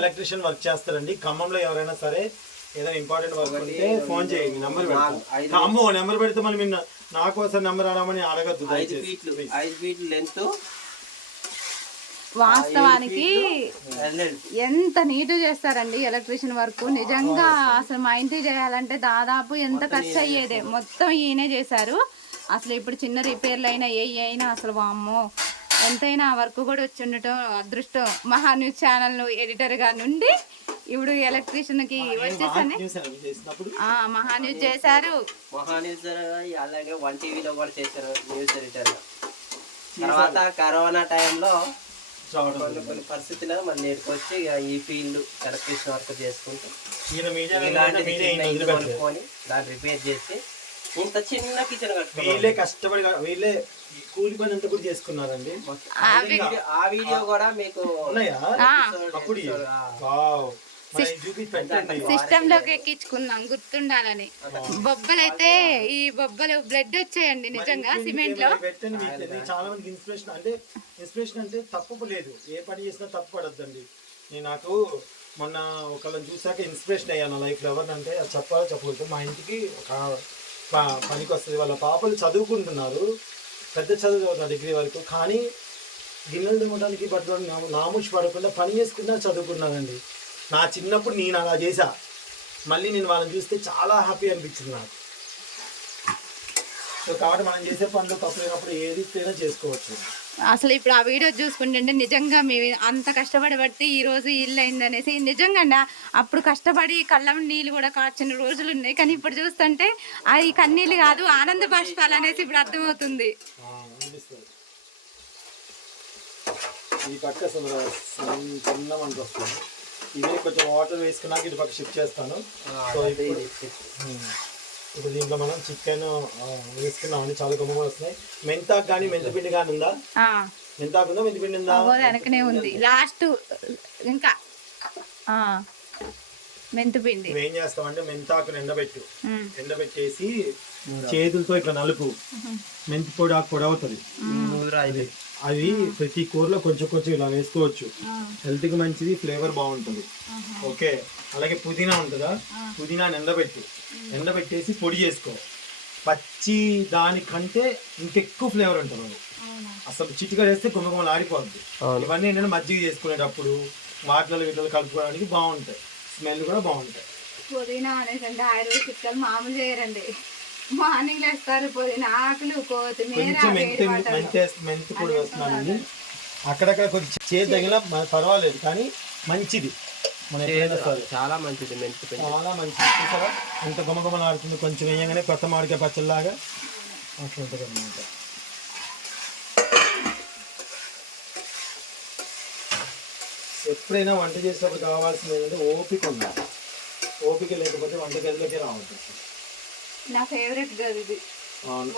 ఎలక్ట్రీషియన్ వర్క్ చేస్తారండి ఖమ్మంలో. ఎవరైనా సరే ఏదైనా ఇంపార్టెంట్ వర్క్ ఉంటే ఫోన్ చేయండి, నెంబర్ పెడతాం. అమ్మో నెంబర్ పెడితే మళ్ళీ మీరు నా కోసం నెంబర్ అడమని అడగద్దు. 5 ఫీట్లు లెంత్. వాస్తవానికి ఎంత నీట్ చేస్తారండి ఎలక్ట్రీషియన్ వర్క్. నిజంగా అసలు మా ఇంటికి చేయాలంటే దాదాపు ఎంత ఖర్చు అయ్యేదే, మొత్తం ఈయనే చేశారు. అసలు ఇప్పుడు చిన్న రిపేర్లు అయినా అయినా అసలు వామ్మో ఎంతైనా ఆ వర్క్ కూడా వచ్చి ఉండటం అదృష్టం. మహాన్యూస్ ఛానల్ ఎడిటర్గా నుండి ఇప్పుడు ఎలక్ట్రీషియన్కి వచ్చేసాను. మహాన్యూస్ చేశారు, మహాన్యూస్ అలాగే 1TV కూడా చేశారు న్యూస్ ఎడిటర్. తర్వాత కరోనా టైంలో కొన్ని పరిస్థితుల్లో మన నేర్కొచ్చి ఈ ఫీల్డ్ ఎలక్ట్రీషియన్ వర్క్ చేసుకుంటూ కొనుక్కొని దాన్ని రిపేర్ చేసి ఇంత చిన్న కిచెన్ వీళ్ళే కష్టపడి వీళ్ళే కూలి పని అంతా కూడా చేసుకున్నారండి. ఆ వీడియో కూడా మీకు సిస్టమ్ లోకి ఎక్కించుకున్నాం గుర్తుండాలని. బొబ్బలు అయితే ఈ బొబ్బలు బ్లడ్ వచ్చాయండి నిజంగా సిమెంట్ లో. చాలా మందికి ఇన్స్పిరేషన్ అంటే తప్పు లేదు, ఏ పని చేసినా తప్పు పడద్దండి. నాకు మొన్న ఒకళ్ళని చూసాక ఇన్స్పిరేషన్ అయ్యాను లైఫ్లో. ఎవరినంటే అది చెప్పకూడదు. మా ఇంటికి ఒక పనికి వస్తుంది. వాళ్ళ పాపలు చదువుకుంటున్నారు, పెద్ద చదువు చదువుతున్నారు డిగ్రీ వరకు. కానీ గిన్నెలు తినడానికి బట్టలు నామూషి పడకుండా పని చేసుకున్నా చదువుకున్నానండి. నా చిన్నప్పుడు నేను అలా చేశా. మళ్ళీ నేను వాళ్ళని చూస్తే చాలా హ్యాపీ అనిపించింది నాకు. సో కాబట్టి మనం చేసే పనులు తప్పలేనప్పుడు ఏది ఇస్తేనే చేసుకోవచ్చు. అసలు ఇప్పుడు ఆ వీడియో చూసుకుంటుంటే నిజంగా మేము అంత కష్టపడి బట్టి ఈ రోజు ఇల్లు అయిందనేసి నిజంగా అప్పుడు కష్టపడి కళ్ళం నీళ్ళు కూడా కార్చిన రోజులు ఉన్నాయి. కానీ ఇప్పుడు చూస్తుంటే ఈ కన్నీళ్ళు కాదు ఆనంద బాష్పాలు అనేసి ఇప్పుడు అర్థమవుతుంది. ఈ పక్క చిన్న మంట వస్తుంది. ఇదే కొంచెం వాటర్ వేసుకున్నాక ఇటు పక్క షిఫ్ట్ చేస్తాను. సో ఇప్పుడు దీంట్లో మనం చికెన్ వేసుకున్నామని చాలా గొప్పగా వస్తున్నాయి. మెంతాకు కానీ మెంతిపిండి కానీ ఉందా? మెంతాకు ఉందా, మెంతిపిండి ఉందా? వెనకనే ఉంది. లాస్ట్ ఇంకా మెంతిపిండి. ఏం చేస్తామంటే మెంతాకుని ఎండబెట్టేసి చేతులతో ఇట్లా నలుపు, మెంతి పొడి ఆకు పొడి అవుతుంది. అవి ప్రతి కూరలో కొంచెం కొంచెం ఇలా వేసుకోవచ్చు. హెల్త్కి మంచిది, ఫ్లేవర్ బాగుంటుంది. ఓకే. అలాగే పుదీనా ఉంటుందా, పుదీనాని ఎండబెట్టేసి పొడి చేసుకో. పచ్చి దానికంటే ఇంకెక్కువ ఫ్లేవర్ ఉంటుంది అది. అసలు చిటిక వేస్తే గుమ్మగుమ్మలు ఆడిపోద్ది. ఇవన్నీ ఏంటంటే మజ్జిగ చేసుకునేటప్పుడు వాటిలో వీటిలో కలుపుకోవడానికి బాగుంటాయి, స్మెల్ కూడా బాగుంటాయి. పుదీనా అనేసి అంటే ఆయుర్వేద చిట్కాలు మామూలు చేయరండి. మార్నింగ్ వేస్తారు పుదీనా ఆకులు, కొత్తిమీర, మెంతి పొడి వేస్తున్నానండి. అక్కడక్కడ కొంచెం చేతి తగిన పర్వాలేదు, కానీ మంచిది. చాలా మంచిది మెంతి పొడి, చాలా మంచిది. చూసారా ఎంత గుమగుమలు ఆడుతుంది. కొంచెం వేయగానే కొత్త మామిడికాయ పచ్చడిలాగా అట్లా ఉంటుంది అనమాట. ఎప్పుడైనా వంట చేసేటప్పుడు కావాల్సింది ఏంటంటే ఓపిక ఉండాలి. ఓపిక లేకపోతే వంట గదిలోకి రావద్దు. నా ఫేవరెట్ గది ఇది.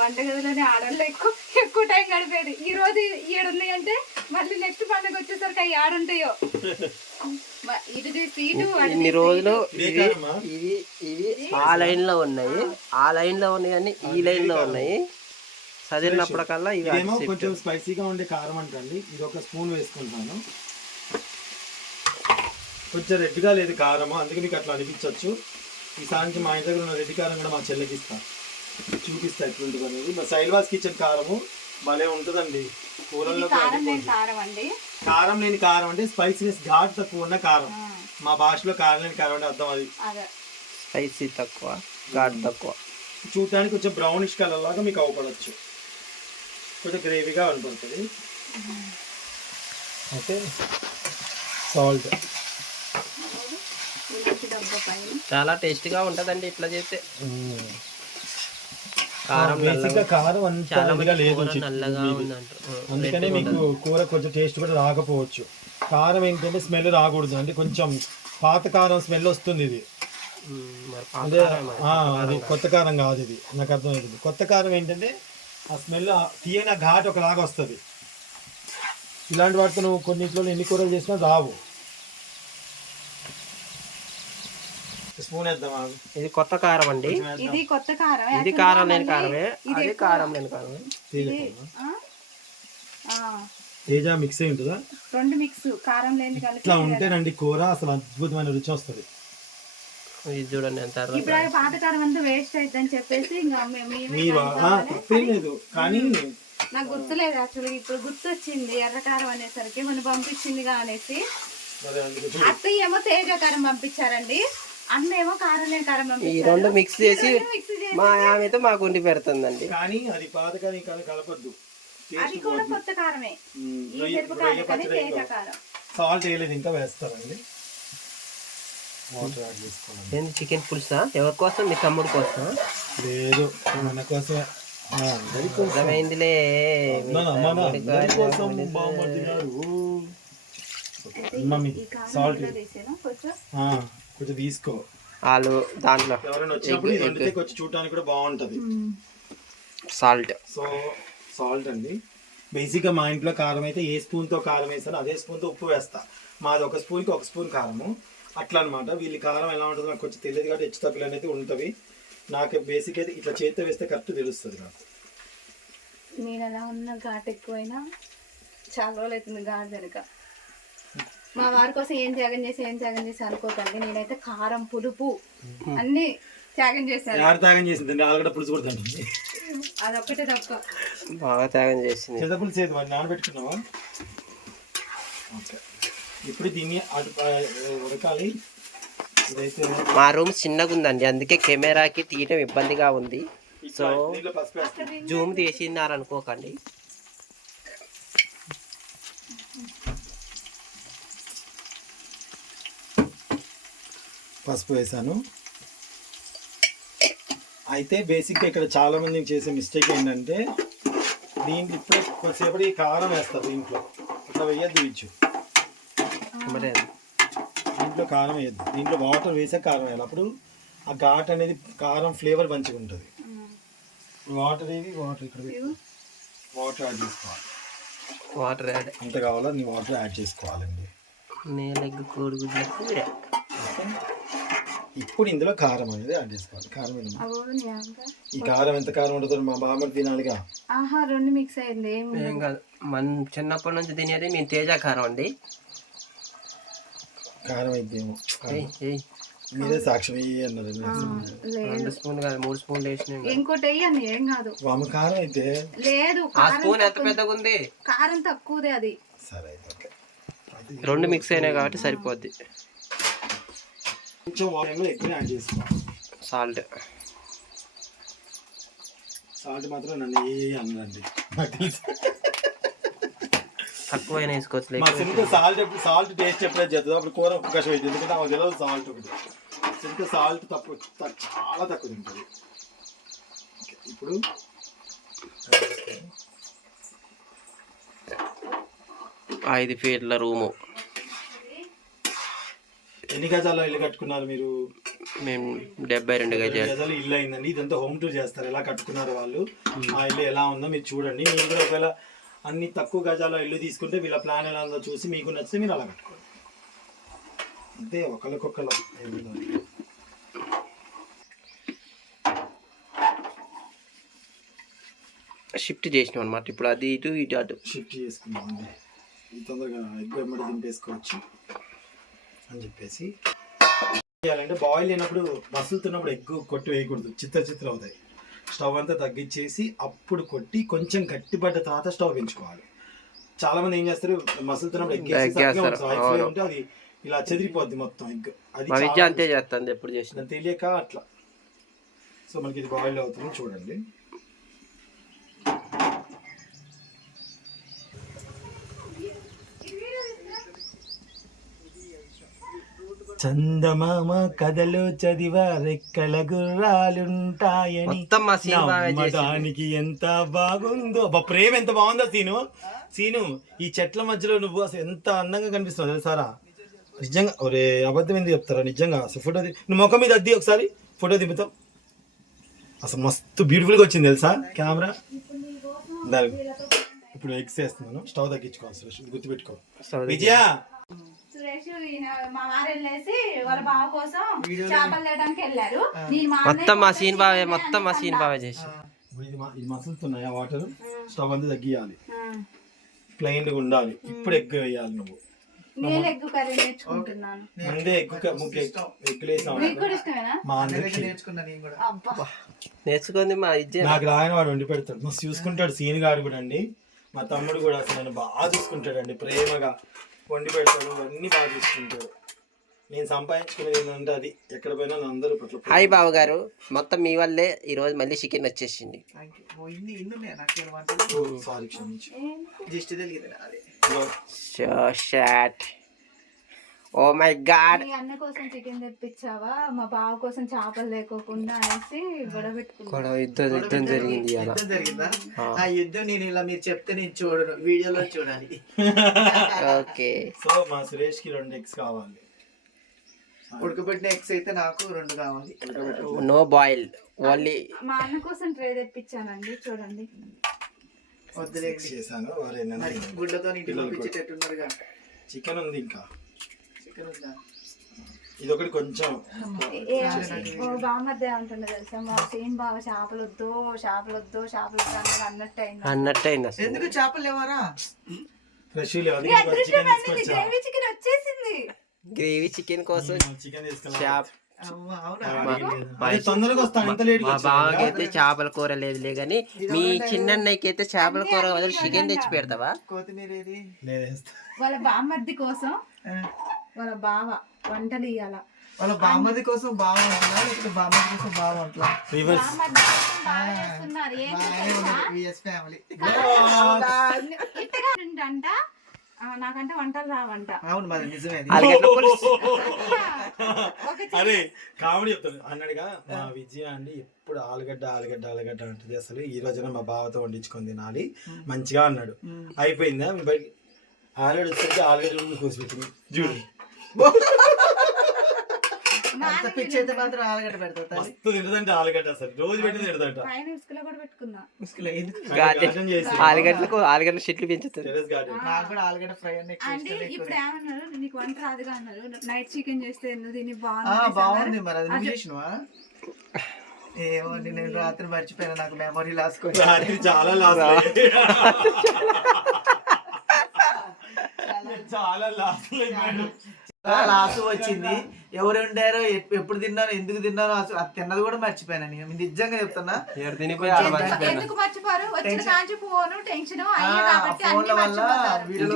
వంట గదిలోనే ఆడల్లో ఎక్కువ టైం గడిపేది. ఈ రోజు 7 ఉన్నాయంటే మళ్ళీ నెక్స్ట్ పండుగ వచ్చేసరికి అవి ఆడుంటాయో. ఇన్ని రోజులు ఇవి ఆ లైన్ లో ఉన్నాయి, ఆ లైన్ లో ఉన్నాయి, కానీ ఈ లైన్ లో ఉన్నాయి. చదివినప్పటికల్లా ఇవేమో కొంచెం స్పైసీగా ఉండే కారం అంటండి. ఇది ఒక స్పూన్ వేసుకుంటాను. కొంచెం రెడ్గా లేదు కారము, అందుకే మీకు అట్లా అనిపించవచ్చు. ఈసారికి మా ఇంటి దగ్గర ఉన్న రెడ్డి కారం కూడా మా చెల్లెకి ఇస్తాను, చూపిస్తా ఎట్లుంటుంది అనేది. మా సైల్వాస్ కిచెన్ కారము భలే ఉంటుందండి కూరల్లో. కారం లేని కారం అంటే స్పైసీనెస్ ఘాట్ తక్కువ ఉన్న కారం. మా భాషలో కారం లేని కారం అంటే అర్థం అది. స్పైసీ తక్కువ, ఘాట్ తక్కువ. చూడటానికి కొంచెం బ్రౌనిష్ కలర్ లాగా మీకు అవపడచ్చు, కొంచెం గ్రేవీగా కనపడుతుంది. ఓకే. సాల్ట్ చాలా టేస్టీగా ఉంటుందండి ఇట్లా చేస్తే. కారం లేదు, అందుకనే మీకు కూర కొంచెం టేస్ట్ కూడా రాకపోవచ్చు. కారం ఏంటంటే స్మెల్ రాకూడదు, అంటే కొంచెం పాత కారం స్మెల్ వస్తుంది ఇది. అదే అది కొత్త కారం కాదు, ఇది నాకు అర్థమవుతుంది. కొత్త కారం ఏంటంటే ఆ స్మెల్ తీయన ఘాట్ ఒకలాగా వస్తుంది. ఇలాంటి వాటితో నువ్వు కొన్నింటిలో ఎన్ని కూరలు చేసినా రావు. స్పూన్ వేద్దామా? ఇది కొత్త కారం అండి, ఇది కొత్త కారం. ఇది కారం లేని కారమే, అది కారం లేని కారమే. తేజ మిక్స్ అయి ఉంటుందా? రెండు మిక్స్, కారం లేని కలిపి. ఇట్లా ఉంటేనండి కూర అసలు అద్భుతమైన రుచి వస్తుంది. ఇది చూడండి ఎంత. ఇప్పుడు పాత కారం అంతా వేస్ట్ అయిద్దని చెప్పేసి లేదు, కానీ నాకు గుర్తులేదు యాక్చువల్లీ. ఇప్పుడు గుర్తొచ్చింది ఎర్రకారం అనేసరికి మనం పంపించిందిగా అనేసి. అత్తయ్య ఏమో తేజ కారం పంపించారండి, అన్న ఏమో కారం లేని కారం పంపించారు. ఈ రెండు మిక్స్ చేసి మా ఆమెతో మాకు వండి పెడుతుందండి. కానీ అది పాత కారం కలపద్దు, అది కూడా కొత్త కారమే. సాల్ట్ వేయలేదు, ఇంకా వేస్తారండి. ఏంది చికెన్ పులుసా? ఎవరి కోసం? మీ తమ్ముడు కోసం? లేదు, మన కోసం. అర్థమైందిలే. సాల్ట్ కొంచెం తీసుకో, వాళ్ళు దాంట్లో ఎవరైనా వచ్చినప్పుడు ఇది వండితే కొంచెం చూడడానికి కూడా బాగుంటుంది. సాల్ట్. సో సాల్ట్ అండి. బేసిక్గా మా ఇంట్లో కారం అయితే ఏ స్పూన్తో కారం వేస్తారో అదే స్పూన్తో ఉప్పు వేస్తా. మాది ఒక స్పూన్కి 1 స్పూన్ కారము అట్లా అనమాట. వీళ్ళ కారం ఎలా ఉంటుందో నాకు కొంచెం తెలియదు కాబట్టి హెచ్చు తక్కువలు అనేది ఉంటుంది. నాకు బేసిక్ అయితే ఇట్లా చేతితో వేస్తే కరెక్ట్ తెలుస్తుంది నాకు. నేను ఎలా ఉన్న ఘాట్ ఎక్కువైనా చాలా రోజులు అవుతుంది ఘాట్ వెనక. మా వారి కోసం ఏం త్యాగం చేసి అనుకోకండి. నేనైతే కారం పులుపు అన్ని త్యాగం చేశారు. యాడ త్యాగం చేసిందండి, ఆలుగడ్డ పులుసు కూడా తింటుంది. అదొక్కటే తక్కువ. బాగా త్యాగం చేసింది. చింతపులుసు ఏది మరి నానబెట్టుకున్నావా? ఓకే, ఇప్పుడు దీన్ని అటు ఉడకాలి. ఇదైతే మా రూమ్ చిన్నగా ఉందండి, అందుకే కెమెరాకి తీయడం ఇబ్బందిగా ఉంది. సో దీంట్లో పసుపు వేస్తాం. జూమ్ తీసినారు అనుకోకండి. పసుపు వేసాను. అయితే బేసిక్గా ఇక్కడ చాలా మంది చేసే మిస్టేక్ ఏంటంటే దీంట్లో ఇప్పుడు కొద్దిసేపటి కారం వేస్తారు. దీంట్లో ఇట్లా వేయద్దు, ఇచ్చు దీంట్లో కారం వేయద్దు. దీంట్లో వాటర్ వేసే కారం వేయాలి. అప్పుడు ఆ ఘాట్ అనేది కారం ఫ్లేవర్ మంచిగా ఉంటుంది. వాటర్ ఏవి, వాటర్ ఇక్కడ వాటర్ యాడ్ చేసుకోవాలి. వాటర్ యాడ్ ఎంత కావాలో నీ వాటర్ యాడ్ చేసుకోవాలండి. నేలెగ్గు కోడిగుడ్ల కూర. ఇప్పుడు ఇందులో కారం అనేది యాడ్ చేసుకోవాలి. కారం ఈ కారం ఎంత కారం ఉంటుందో మా బామ్మ తినాలిగా. రెండు మిక్స్ అయింది. ఏం కాదు, మన చిన్నప్పటి నుంచి తినేది మేము తేజ కారం అండి. కారం అయితేమో మీరే సాక్ష్యం అన్నారు. 2 స్పూన్లు కాదు 3 స్పూన్లు వేసిన. ఇంకోటి వేయండి, ఏం కాదు. వామ కారం అయితే లేదు, ఆ స్పూన్ ఎంత పెద్దగా ఉంది, కారం తక్కువదే అది. సరే అయితే 2 మిక్స్ అయినాయి కాబట్టి సరిపోద్ది. కొంచెం వాటర్లో ఎక్కువ యాడ్ చేసుకోవాలి. సాల్ట్ సాల్ట్ మాత్రం నన్ను అన్నదండి, తక్కువైనా వేసుకోవచ్చు. మా సింత సాల్ట్ టేస్ట్ ఎప్పుడైతే చేస్తుందో అప్పుడు కూర అవకాశం అవుతుంది. ఎందుకంటే ఆమె తెలియదు సాల్ట్ ఒకటి. సింత సాల్ట్ తక్కువ, చాలా తక్కువ తింటుంది. ఇప్పుడు 5 ఫీట్ల రూము. ఎన్ని గజాల్లో ఇల్లు కట్టుకున్నారు మీరు? మేము 72 గజాలు ఇల్లు అయిందండి. ఇదంతా హోమ్ టూర్ చేస్తారు, ఎలా కట్టుకున్నారు వాళ్ళు, ఆ ఇల్లు ఎలా ఉందో మీరు చూడండి. మీరు కూడా ఒకవేళ అన్ని తక్కువ గజాల ఇల్లు తీసుకుంటే వీళ్ళ ప్లాన్ ఎలా ఉందో చూసి మీకు నచ్చితే మీరు అలా కట్టుకోండి. అంతే, ఒకరికొకరు షిఫ్ట్ చేసినాం అనమాట. ఇప్పుడు అది ఇటు ఇటు అటు షిఫ్ట్ చేసుకున్నాం అండి. తొందరగా ఎగ్ ఎమ్మడి దింపేసుకోవచ్చు అని చెప్పేసి చేయాలంటే బాయిల్ అయినప్పుడు మసులుతున్నప్పుడు ఎగ్ కొట్టి వేయకూడదు, చిత్ర అవుతాయి. స్టవ్ అంతా తగ్గించేసి అప్పుడు కొట్టి కొంచెం గట్టిపడ్డ తర్వాత స్టవ్ పెంచుకోవాలి. చాలా మంది ఏం చేస్తారు, మసులుతున్నప్పుడు ఎగ్ ఉంటే అది ఇలా చెదిరిపోద్ది మొత్తం ఎగ్. అది అంతే చేస్తాను ఎప్పుడు చేసిన తెలియక అట్లా. సో మనకి ఇది బాయిల్ అవుతుంది చూడండి. చందమామ కథలో చదివా రెక్కల గుర్రాలుంటాయని, నమ్మడానికి ఎంత బాగుందో. ప్రేమ ఎంత బాగుందో సీను. ఈ చెట్ల మధ్యలో నువ్వు అసలు ఎంత అందంగా కనిపిస్తున్నావు తెలుసారా. నిజంగా ఒరే అబద్ధం ఎందుకు చెప్తారా, నిజంగా అసలు ఫోటో నువ్వు ముఖం మీద అద్ది ఒకసారి ఫోటో దింపుతావు. అసలు మస్తు బ్యూటిఫుల్గా వచ్చింది తెలుసా కెమెరా. ఇప్పుడు ఎగ్స్ వేస్తున్నాను, స్టవ్ తగ్గించుకోవాలి, గుర్తుపెట్టుకో విజయ. సురేష్ మా వారు వెళ్ళేసి వాళ్ళ బావ కోసం చేపలు తేయడానికి వెళ్ళారు. మొత్తం మా సీన్ బావే చేసి. ఇది మసులుతున్నాయి వాటర్, స్టవ్ అంతా తగ్గియాలి, ప్లెయిన్ గా ఉండాలి. ఇప్పుడు ఎగ్ వేయాలి. నువ్వు నేను ఎగ్ కర్రీ నేర్చుకుంటున్నాను. ముందే నేర్చుకుంది మా నాకు రాయన వాడు వండి పెడతాడు, మస్తు చూసుకుంటాడు. సీన్ గారు కూడా అండి, మా తమ్ముడు కూడా అసలు నన్ను బాగా చూసుకుంటాడు అండి, ప్రేమగా వండి పెడతాడు, అన్ని బాగా చూసుకుంటాడు. నేను సంపాదించుకునేది ఏంటంటే అది ఎక్కడ పోయినా అందరూ పట్ల. హాయ్ బాబు గారు, మొత్తం మీ వల్లే ఈ రోజు మళ్ళీ చికెన్ వచ్చేసింది. సారీ క్షమించు. ఓ మై గాడ్, మీ అన్న కోసం చికెన్ తెప్పించావా, మా బావ కోసం చేపలు లేకోకుండా అనేసి గొడవ పెట్టుకున్నాం. యుద్ధం జరిగింది. ఆ యుద్ధం నేను ఇలా మీరు చెప్తే నేను చూడను, వీడియోలో చూడాలి. ఓకే, సో మా సురేష్ కి 2 ఎగ్స్ కావాలి. ఉడకబెట్టిన ఎగ్స్ అయితే నాకు 2 కావాలి. No boil only. మా అన్న కోసం ట్రే తెప్పించానండి, చూడండి. చేశాను. గుడ్లతో ఇంటికి పంపించేటట్టున్నారుగా. చికెన్ ఉంది, ఇంకా చికెన్ ఉందా? ఇది ఒకటి కొంచెం బామర్దే అంటుండే తెలుసా, మా సీన్ బాగా చేపలు వద్దు అన్నట్టు అయింది. ఎందుకు చేపలు లేవారా? ఫ్రెష్ చికెన్ వచ్చేసింది. గ్రేవీ చికెన్ కోసం అదే తొందరగా వస్తాను, ఇంత లేట్ మా బావకి అయితే చేపల కూర లేదులే కానీ మీ చిన్నన్నయ్యకి అయితే చేపల కూర బదులు చికెన్ తెచ్చి పెడతావా? కొత్తిమీర ఏది? వాళ్ళ బామ్మర్ది కోసం వాళ్ళ బావ వంటలు ఇయ్యాల. వాళ్ళ బామ్మది కోసం బాగుంటుందా లేకపోతే బామ్మది కోసం బాగుంటుందా? రివర్స్. బామ్మర్ది కోసం బాగా చేస్తున్నారు. ఏం తెలుసా? VS family. ఇట్టగా అంట నాకంటే వంటలు రావంట. అవును మరి నిజమే. ఆలుగడ్డ పులుసు. అరే కామెడీ చెప్తాను అన్నాడుగా మా విజయ అండి ఎప్పుడు ఆలుగడ్డ ఆలుగడ్డ ఆలుగడ్డ అంటుంది, అసలు ఈ రోజున మా బావతో వండించుకొని తినాలి మంచిగా అన్నాడు. అయిపోయిందా బయట ఆలుగడ్డ వచ్చేసరికి ఆలుగడ్డ కోసిపెట్టింది చూడు. అంత పిచ్చి అయితే మాత్రం ఆలుగడ్డ పెడతా. మస్తు తింటదంటే ఆలుగడ్డ, అసలు రోజు పెట్టి తింటదంట. పైన ఉసుకలో కూడా పెట్టుకుందా. ఆలుగడ్డ చెట్లు పెంచుతారు. Terrace garden. నాకు కూడా ఆలుగడ్డ ఫ్రై అంటే అంటే ఇప్పుడు ఏమన్నారు, నీకు వంట రాదుగా అన్నారు. నైట్ చికెన్ చేస్తే ఎందుకు తిని బాగుంది. మరి అది నువ్వు చేసినవా? ఏమో నేను రాత్రి మర్చిపోయినా, నాకు మెమరీ లాస్. రాత్రి చాలా లాస్ చాలా లాస్ వచ్చింది. ఎవరు ఉండారో, ఎప్పుడు తిన్నారో, ఎందుకు తిన్నారో, అసలు అది తిన్నది కూడా మర్చిపోయాను. నేను నిజంగా చెప్తున్నా. ఎందుకు మర్చిపోరు? వచ్చిన కాంచి ఫోన్ టెన్షన్ ఫోన్ల వల్ల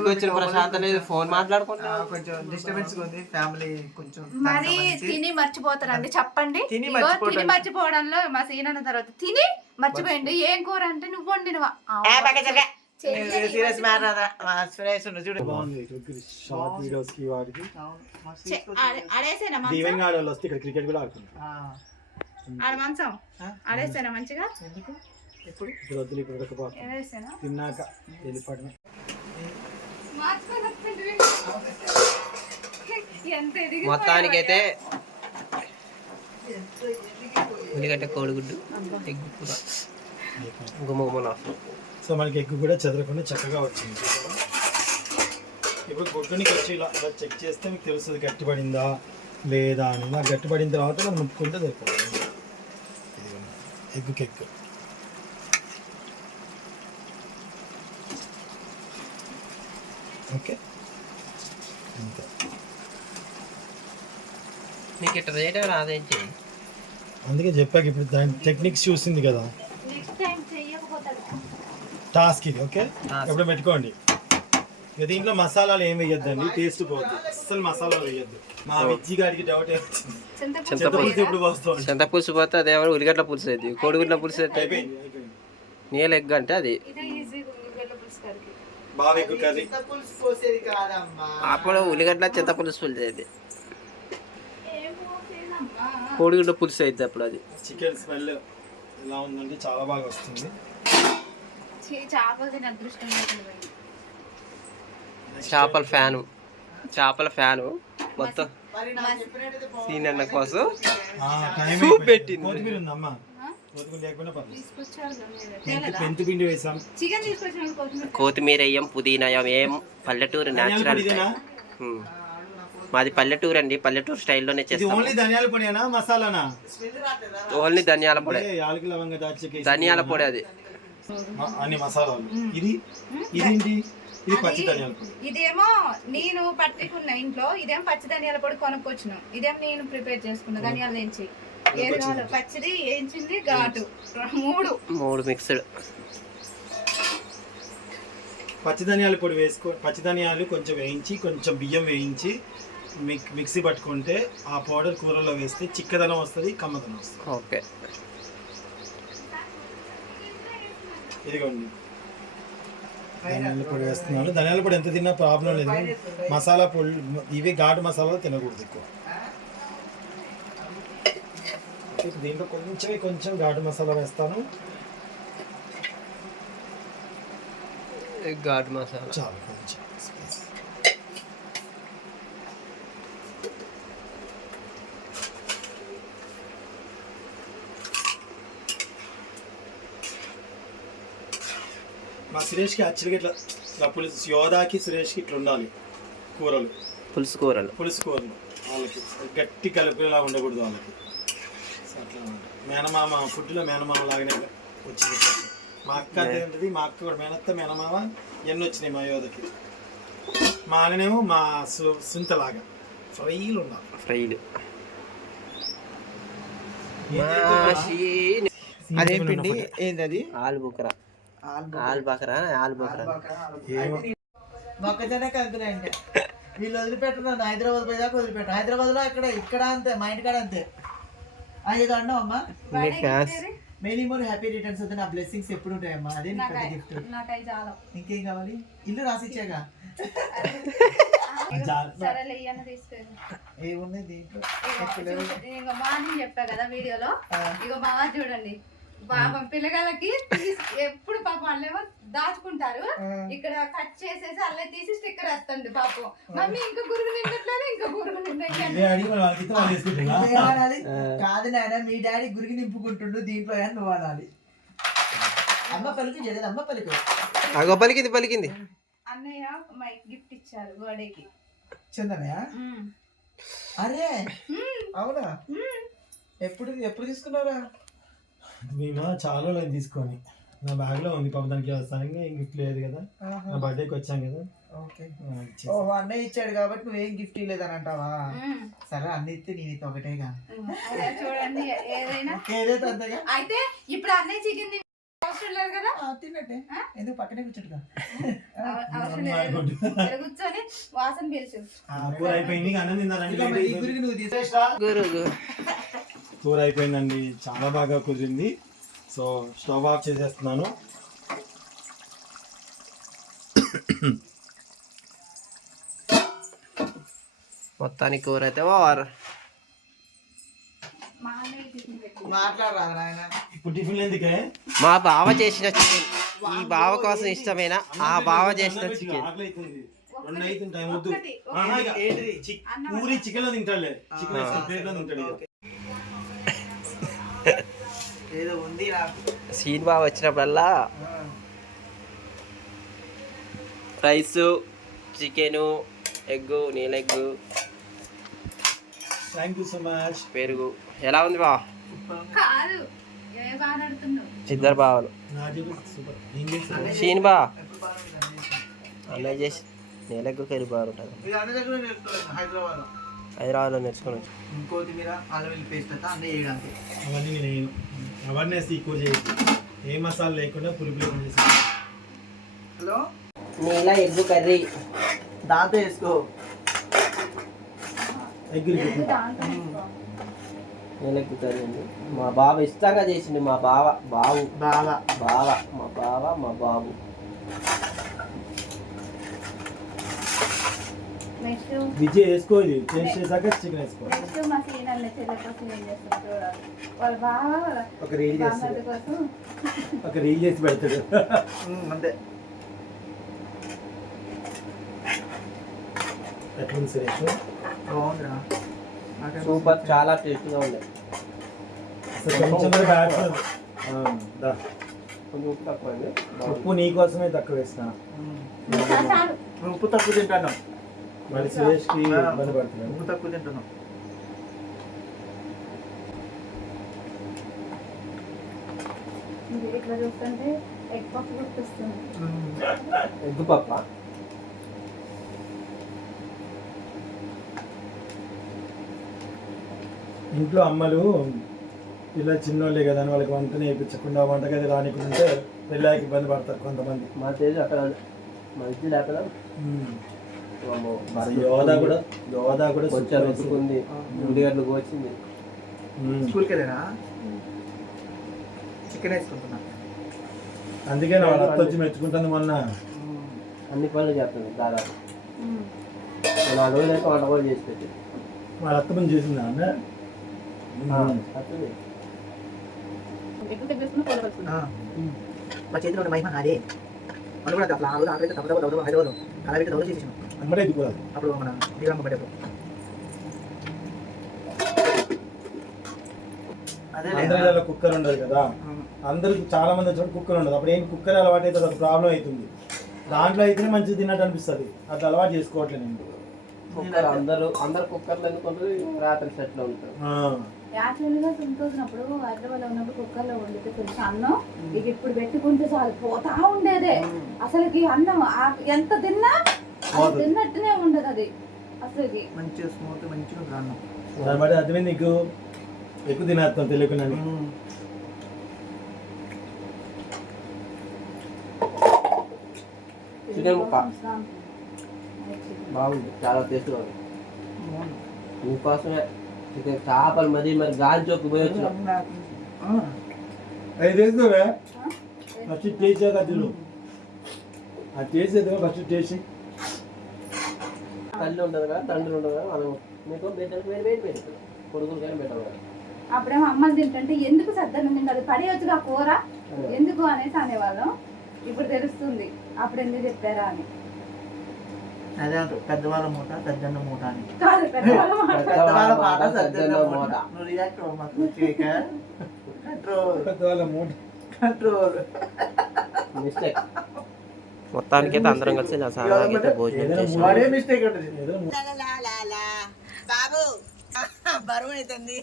వచ్చిన ప్రశాంతత లేదు, ఫోన్ మాట్లాడుకుంటా కొంచెం డిస్టర్బెన్స్ ఉంది. ఫ్యామిలీ కొంచెం మరి తిని మర్చిపోతారండి. చెప్పండి, తిని మర్చిపోవడంలో మా సీనన్న తర్వాత తిని మర్చిపోయింది. ఏం కూర అంటే నువ్వు వండినవా? సీరియస్ మ్యాటర్ చూడు. బాగుంది షార్ట్ వీడియోస్ కి వాటికి. ఆడేసేనా దీవెన్ గాడు వాళ్ళు వస్తే ఇక్కడ క్రికెట్ కూడా ఆడుకుంటాం. ఆడ మంచం ఆడేసానా మంచిగా? ఎప్పుడు ఇప్పుడు వద్దులు ఇప్పుడు ఒక తిన్నాక వెళ్ళిపోవడమే. మొత్తానికైతే ఉల్లిగడ్డ కోడిగుడ్డు ఎగ్గు కూర గుమ్మగుమ్మలు. సో మనకి ఎగ్గు కూడా చెదరకుండా చక్కగా వచ్చింది. ఇప్పుడు గుడ్డుని వచ్చి ఇలా చెక్ చేస్తే మీకు తెలుస్తుంది గట్టిపడిందా లేదా అని. నాకు గట్టిపడిన తర్వాత మనం ముట్టుకుంటే సరిపోతుంది. ఎగ్గుకి ఎగ్గు ఓకే అంతే. మీకు ఇట్లా రేట్ రాదేంటి, అందుకే చెప్పాక ఇప్పుడు దాని టెక్నిక్స్ చూసింది కదా. టాస్క్ ఇది ఓకే. ఎప్పుడు పెట్టుకోండి. దీంట్లో మసాలాలు ఏం వేయొద్దండి, టేస్ట్ పోద్ది. అస్సలు మసాలాలు వేయొద్దు. మా విజ్జి గారికి డౌట్ ఏమొచ్చింది, చింతపులుసు ఎప్పుడు పోస్తాం. చింతపులుసు పోతే అదేమో ఉల్లిగడ్డ పులుసు అయితే, కోడిగుడ్ల పులుసు అయితే నీళ్ళ ఎగ్ అంటే అది బాగా ఎగ్గు కర్రీ. అప్పుడు ఉల్లిగడ్డ చింతపులుసు పులుసు అయితే, కోడిగుడ్ల పులుసు అయితే అప్పుడు అది. చికెన్ స్మెల్ ఎలా ఉందంటే చాలా బాగా వస్తుంది. చేపల ఫ్యాను మొత్తం సీనన్న కోసం సూప్ పెట్టింది. కొత్తిమీర ఉందమ్మా, కొత్తిమీర లేకపోయినా మెంతి పిండి వేసాం. కొత్తిమీర వేయం, పుదీనా వేయం. పల్లెటూరు న్యాచురల్. మాది పల్లెటూరు అండి, పల్లెటూరు స్టైల్లోనే చేస్తాం. ఓన్లీ ధనియాల పొడినా మసాలానా? ఓన్లీ ధనియాల పొడి. యాలకి లవంగ దాల్చిన ధనియాల పొడి అది అన్ని మసాలాలు. ఇది ఇదేంటి? ఇది పచ్చి ధనియాల పొడి. ఇదేమో నేను పట్టుకున్నా ఇంట్లో, ఇదేమో పచ్చి ధనియాల పొడి కొనుక్కొచ్చిన, ఇదేమో నేను ప్రిపేర్ చేసుకున్నా ధనియాలు వేయించి. ఏది కావాలి, పచ్చిది వేయించింది ఘాటు, మూడు మిక్స్డ్. పచ్చి ధనియాల పొడి వేసుకో. పచ్చి ధనియాలు కొంచెం వేయించి, కొంచెం బియ్యం వేయించి మిక్సీ పట్టుకుంటే ఆ పౌడర్ కూరలో వేస్తే చిక్కదనం వస్తుంది, కమ్మదనం వస్తుంది. ఓకే ఇదిగోండి ధనియాల పొడి వేస్తున్నాను. ధనియాల పొడి ఎంత తిన్నా ప్రాబ్లం లేదు. మసాలా పొడి ఇవి ఘాటు మసాలాలు తినకూడదు ఎక్కువ. దీంట్లో కొంచెం ఘాటు మసాలా వేస్తాను. ఘాటు మసాలా చాలా కొంచెం. మా సురేష్కి యాక్చువల్గా ఇట్లా పులుసు, యోధాకి సురేష్కి ఇట్లా ఉండాలి కూరలు, పులుసు కూరలు వాళ్ళకి గట్టి కలుపులా ఉండకూడదు వాళ్ళకి. అట్లా మేనమామ ఫుడ్లో మేనమామ లాగానే వచ్చింది. మా అక్క అదేంటది, మా అక్క కూడా మేనత్త మేనమామ ఎన్ని వచ్చినాయి మా యోధకి. మా ఆయనేమో మా సుంతలాగా ఫ్రైలు ఉండాలి. అదేం పిండి ఏంది అది? ఆలు బుకరా ఆలు బకరా ఆలు బకరా మొక్కజొన్న కంకులు అంటే వీళ్ళు వదిలిపెట్టున్నాను. హైదరాబాద్ పోయేదాకా వదిలిపెట్టు. హైదరాబాద్ లో ఇక్కడ అంతే, మా ఇంటికాడ అంతే. ఏదో అన్నావు అమ్మా, మెనీ మోర్ హ్యాపీ రిటర్న్స్ అవుతుంది. నా బ్లెస్సింగ్స్ ఎప్పుడు ఉంటాయమ్మా. అదే గిఫ్ట్. ఇంకేం కావాలి? ఇల్లు రాసిచ్చాగా. ఏమున్నాయి దీంట్లో? చెప్పా కదా వీడియోలో. ఇగో బాగా చూడండి, పాపం పిల్లగాళ్ళకి ఎప్పుడు పాపం వాళ్ళేమో దాచుకుంటారు. ఇక్కడ కట్ చేసేసి అల్లే తీసి స్టిక్కర్ వేస్తండి పాపం. మమ్మీ ఇంకా గురుగు నిండట్లేదు, ఇంకా గురుగు కాదు నాయన, మీ డాడీ గురిగి నింపుకుంటుండు దీంట్లో అని నువ్వు అనాలి. అమ్మ పలికి చేయలేదు, అమ్మ పలికి పలికింది. అన్నయ్య మైక్ గిఫ్ట్ ఇచ్చారు బర్త్డేకి. చందనయ్య? అరే అవునా? ఎప్పుడు తీసుకున్నారా? మేము చాలా రోజులు తీసుకొని నా బ్యాగ్ లో ఉంది. పాప దానికి వస్తాను గిఫ్ట్ లేదు కదా, నా బర్త్డేకి వచ్చాం కదా. ఓహో, అన్నయ్య ఇచ్చాడు కాబట్టి నువ్వేం గిఫ్ట్ ఇవ్వలేదని అంటావా? సరే, అన్న ఇస్తే నేను ఇస్తే ఒకటేగా. చూడండి ఏదైనా ఏదైతే అంతేగా. అయితే ఇప్పుడు అన్నయ్య చికెన్ అవసరం లేదు కదా, తిన్నట్టే. ఎందుకు పక్కనే కూర్చుంటుగా అవసరం లేదు, కూర్చొని వాసన పీల్చు. కూర అయిపోయింది, అన్నం తిన్నారండి. గురికి నువ్వు కూర అయిపోయిందండి, చాలా బాగా కుదిరింది. సో స్టవ్ ఆఫ్ చేసేస్తున్నాను. మొత్తానికి కూర అయితే వారు మాట్లాడరాదు నాయన. ఇప్పుడు టిఫిన్ ఎందుకే? మా బావ చేసిన చికెన్, ఈ బావ కోసం ఇష్టమైన ఆ బావ చేసిన చికెన్. పూరి చికెన్ లో తింటాడులే, చికెన్ ప్లేట్ లో తింటాడు. ఏదో ఉంది నాకు. సీన్ బావ వచ్చినప్పుడల్లా రైస్, చికెను, ఎగ్గు, నీళ్ళెగ్గు, థ్యాంక్ యూ సో మచ్. పెరుగు. ఎలా ఉంది బా? కాదు ఇద్దరు బావలు. సీన్ బా అన్నయ్య చేసి నీళ్ళెగ్గు పెరుగు బాగుంటుంది. హైదరాబాద్లో నేర్చుకుని కొత్తిమీర అల్లం వెల్లుల్లి పేస్ట్ అయితే అన్నీ వేయడానికి. అవన్నీ నేను అవేర్నెస్ ఎక్కువ చేసి ఏ మసాలా లేకుండా పులుపు లేకుండా చేసి. హలో, నీళ్ళ ఎగ్గు కర్రీ దాంతో వేసుకో. నీళ్ళెగ్గు కర్రీ అండి. మా బావ ఇష్టంగా చేసిండు. మా బావ బావు బావ బావ మా బావ మా బాబు. విజయ్ వేసుకో, ఇది టేస్ట్ చేసాక చికెన్ వేసుకో. ఒక రీల్ చేస్తాడు, ఒక రీల్ చేసి పెడతాడు అంతే. ఎట్లుంది సురేష్? బాగుందిరా, సూపర్, చాలా టేస్ట్గా ఉంది. అసలు కొంచెం కూడా బ్యాడ్ కొంచెం ఉప్పు తక్కువ అండి. ఉప్పు నీకోసమే తక్కువ వేసిన. ఉప్పు తక్కువ తింటాను, మళ్ళీ సురేష్కి ఇబ్బంది పడుతున్నాను. ఉప్పు తక్కువ తింటున్నాం. ఇట్లా చూస్తుంటే ఎగ్ పప్పు గుర్తొస్తుంది. ఎగ్గు పప్ప ఇంట్లో అమ్మలు పిల్లలు చిన్నోళ్ళే కదా అని వాళ్ళకి వంట నేర్పించకుండా వంటగది రానికుంటే పిల్లలకి ఇబ్బంది పడతారు కొంతమంది. మా తేజ్ అక్కడ మంచి లేకపోతే యోధా కూడా కొంచెం వెతుకుంది, ఉల్లిగడ్డలు కోసింది. స్కూల్కి వెళ్ళారా? చికెన్ వేసుకుంటున్నా. అందుకే వాళ్ళ అత్త వచ్చి మెచ్చుకుంటుంది. మొన్న అన్ని పనులు చేస్తుంది దాదాపు. 4 రోజులు అయితే వంట కూడా చేసి పెట్టి వాళ్ళ అత్త పని చేసిందా అన్న? మా చేతిలో ఉన్న మహిమ అదే. మనం కూడా అట్లా ఆకలి తప్పదు హైదరాబాద్ అలా పెట్టి దౌడ చేసేసాం. అప్పుడు మన శ్రీరామ పడేప్పుడు అందరిలో కుక్కర్ ఉండదు కదా, అందరికి చాలా మంది వచ్చినప్పుడు కుక్కర్ ఉండదు. అప్పుడు ఏం కుక్కర్ అలవాటు అవుతుంది, ఒక ప్రాబ్లం అవుతుంది. దాంట్లో అయితేనే మంచిగా తిన్నట్టు అనిపిస్తుంది. అట్లా అలవాటు చేసుకోవట్లేదు నేను. కుక్కర్ అందరు కుక్కర్లు ఎందుకుంటారు, రాత్రి సెట్లో ఉంటారు. యాక్చువల్గా తుంటూసినప్పుడు హైదరాబాద్ లో ఉన్నప్పుడు కుక్కర్ లో వండితే తెలుసు అన్నం ఇక ఇప్పుడు పెట్టుకుంటే చాలు పోతా ఉండేదే. అసలుకి అన్నం ఎంత తిన్నా తిన్నట్టునే ఉండదు అది. అసలుకి మంచిగా స్మూత్ మంచిగా అన్నం. దాన్ని బట్టి అర్థమైంది నీకు. ఎక్కువ తినేస్తాం తెలియకుండా చికెన్ ముక్క బాగుంది, చాలా టేస్ట్ ఉంది. మీకోసమే చికెన్ చేపలు మరి గాలి చొక్కు పోయి వచ్చినాం. అది వేసుకోవే ఫస్ట్ టేస్ట్ చేయగా తిను ఆ టేస్ట్ అయితే ఫస్ట్ టేస్ట్ తల్లి ఉంటుంది కదా, తండ్రి ఉంటుంది కదా, మనం మీకు బిడ్డలకు వేరు వేరు పెడతాం, కొడుకులు కానీ పెట్టాం కదా. అప్పుడేమో అమ్మలు తింటుంటే ఎందుకు సద్దన్నం తింటారు, పడేయచ్చుగా కూర ఎందుకు అనేసి అనేవాళ్ళం. ఇప్పుడు తెలుస్తుంది అప్పుడు ఎందుకు చెప్పారా అని. అదే అంటారు పెద్దవాళ్ళ మూట సజ్జన్న మూట అని. కాదు పెద్దవాళ్ళ మాట. పెద్దవాళ్ళ మాట సజ్జన్న సజ్జన్న మూట. మూట. నువ్వు రియాక్ట్ అవ్వమాకు. కంట్రోల్ పెద్దవాళ్ళ మూట కంట్రోల్. మిస్టేక్. మొత్తానికైతే అందరం కలిసి నా సారాగైతే భోజనం చేసి వాడే మిస్టేక్ ఉంటుంది. బాబు బరువు అవుతుంది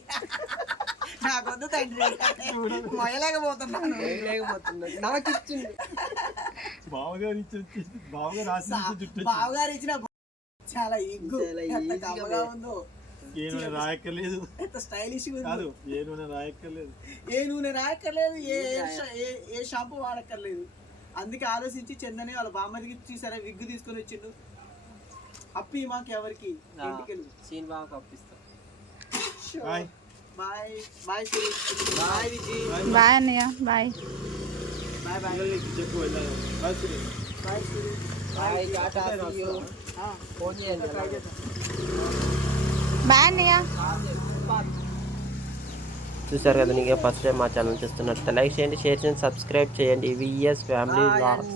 నాకొద్దు తండ్రి మొయ్యలేకపోతున్నాను నాకు ఇచ్చింది బావగారు ఇచ్చిన బావగారు ఇచ్చిన చాలా ఇగ్గు ఎంత కమ్మగా ఉందో, ఏ నూనె రాయక్కర్లేదు, ఎంత స్టైలిష్ కాదు ఏ నూనె రాయక్కర్లేదు, ఏ నూనె రాయక్కర్లేదు, ఏ షాంపూ వాడక్కర్లేదు. అందుకే ఆలోచించి చందని వాళ్ళ బామ్మదికి చూసారా విగ్గు తీసుకొని వచ్చిండు. అప్పి మాకు ఎవరికి ఇంటికెళ్ళు. సీన్ బాగా కప్పిస్తాం. Bye bye bye Siri, bye Vijay, bye అన్నయ్య, బాయ్ బాయ్ బాయ్ చెప్పు bye Siri. Bye Siri. Bye tata see you. Phone చేయండి. బాయ్ అన్నయ్య. చూసారు కదా, నీకే ఫస్ట్ టైం మా ఛానల్ చూస్తున్నట్టు లైక్ చేయండి, షేర్ చేయండి, సబ్స్క్రైబ్ చేయండి. VS family vlogs.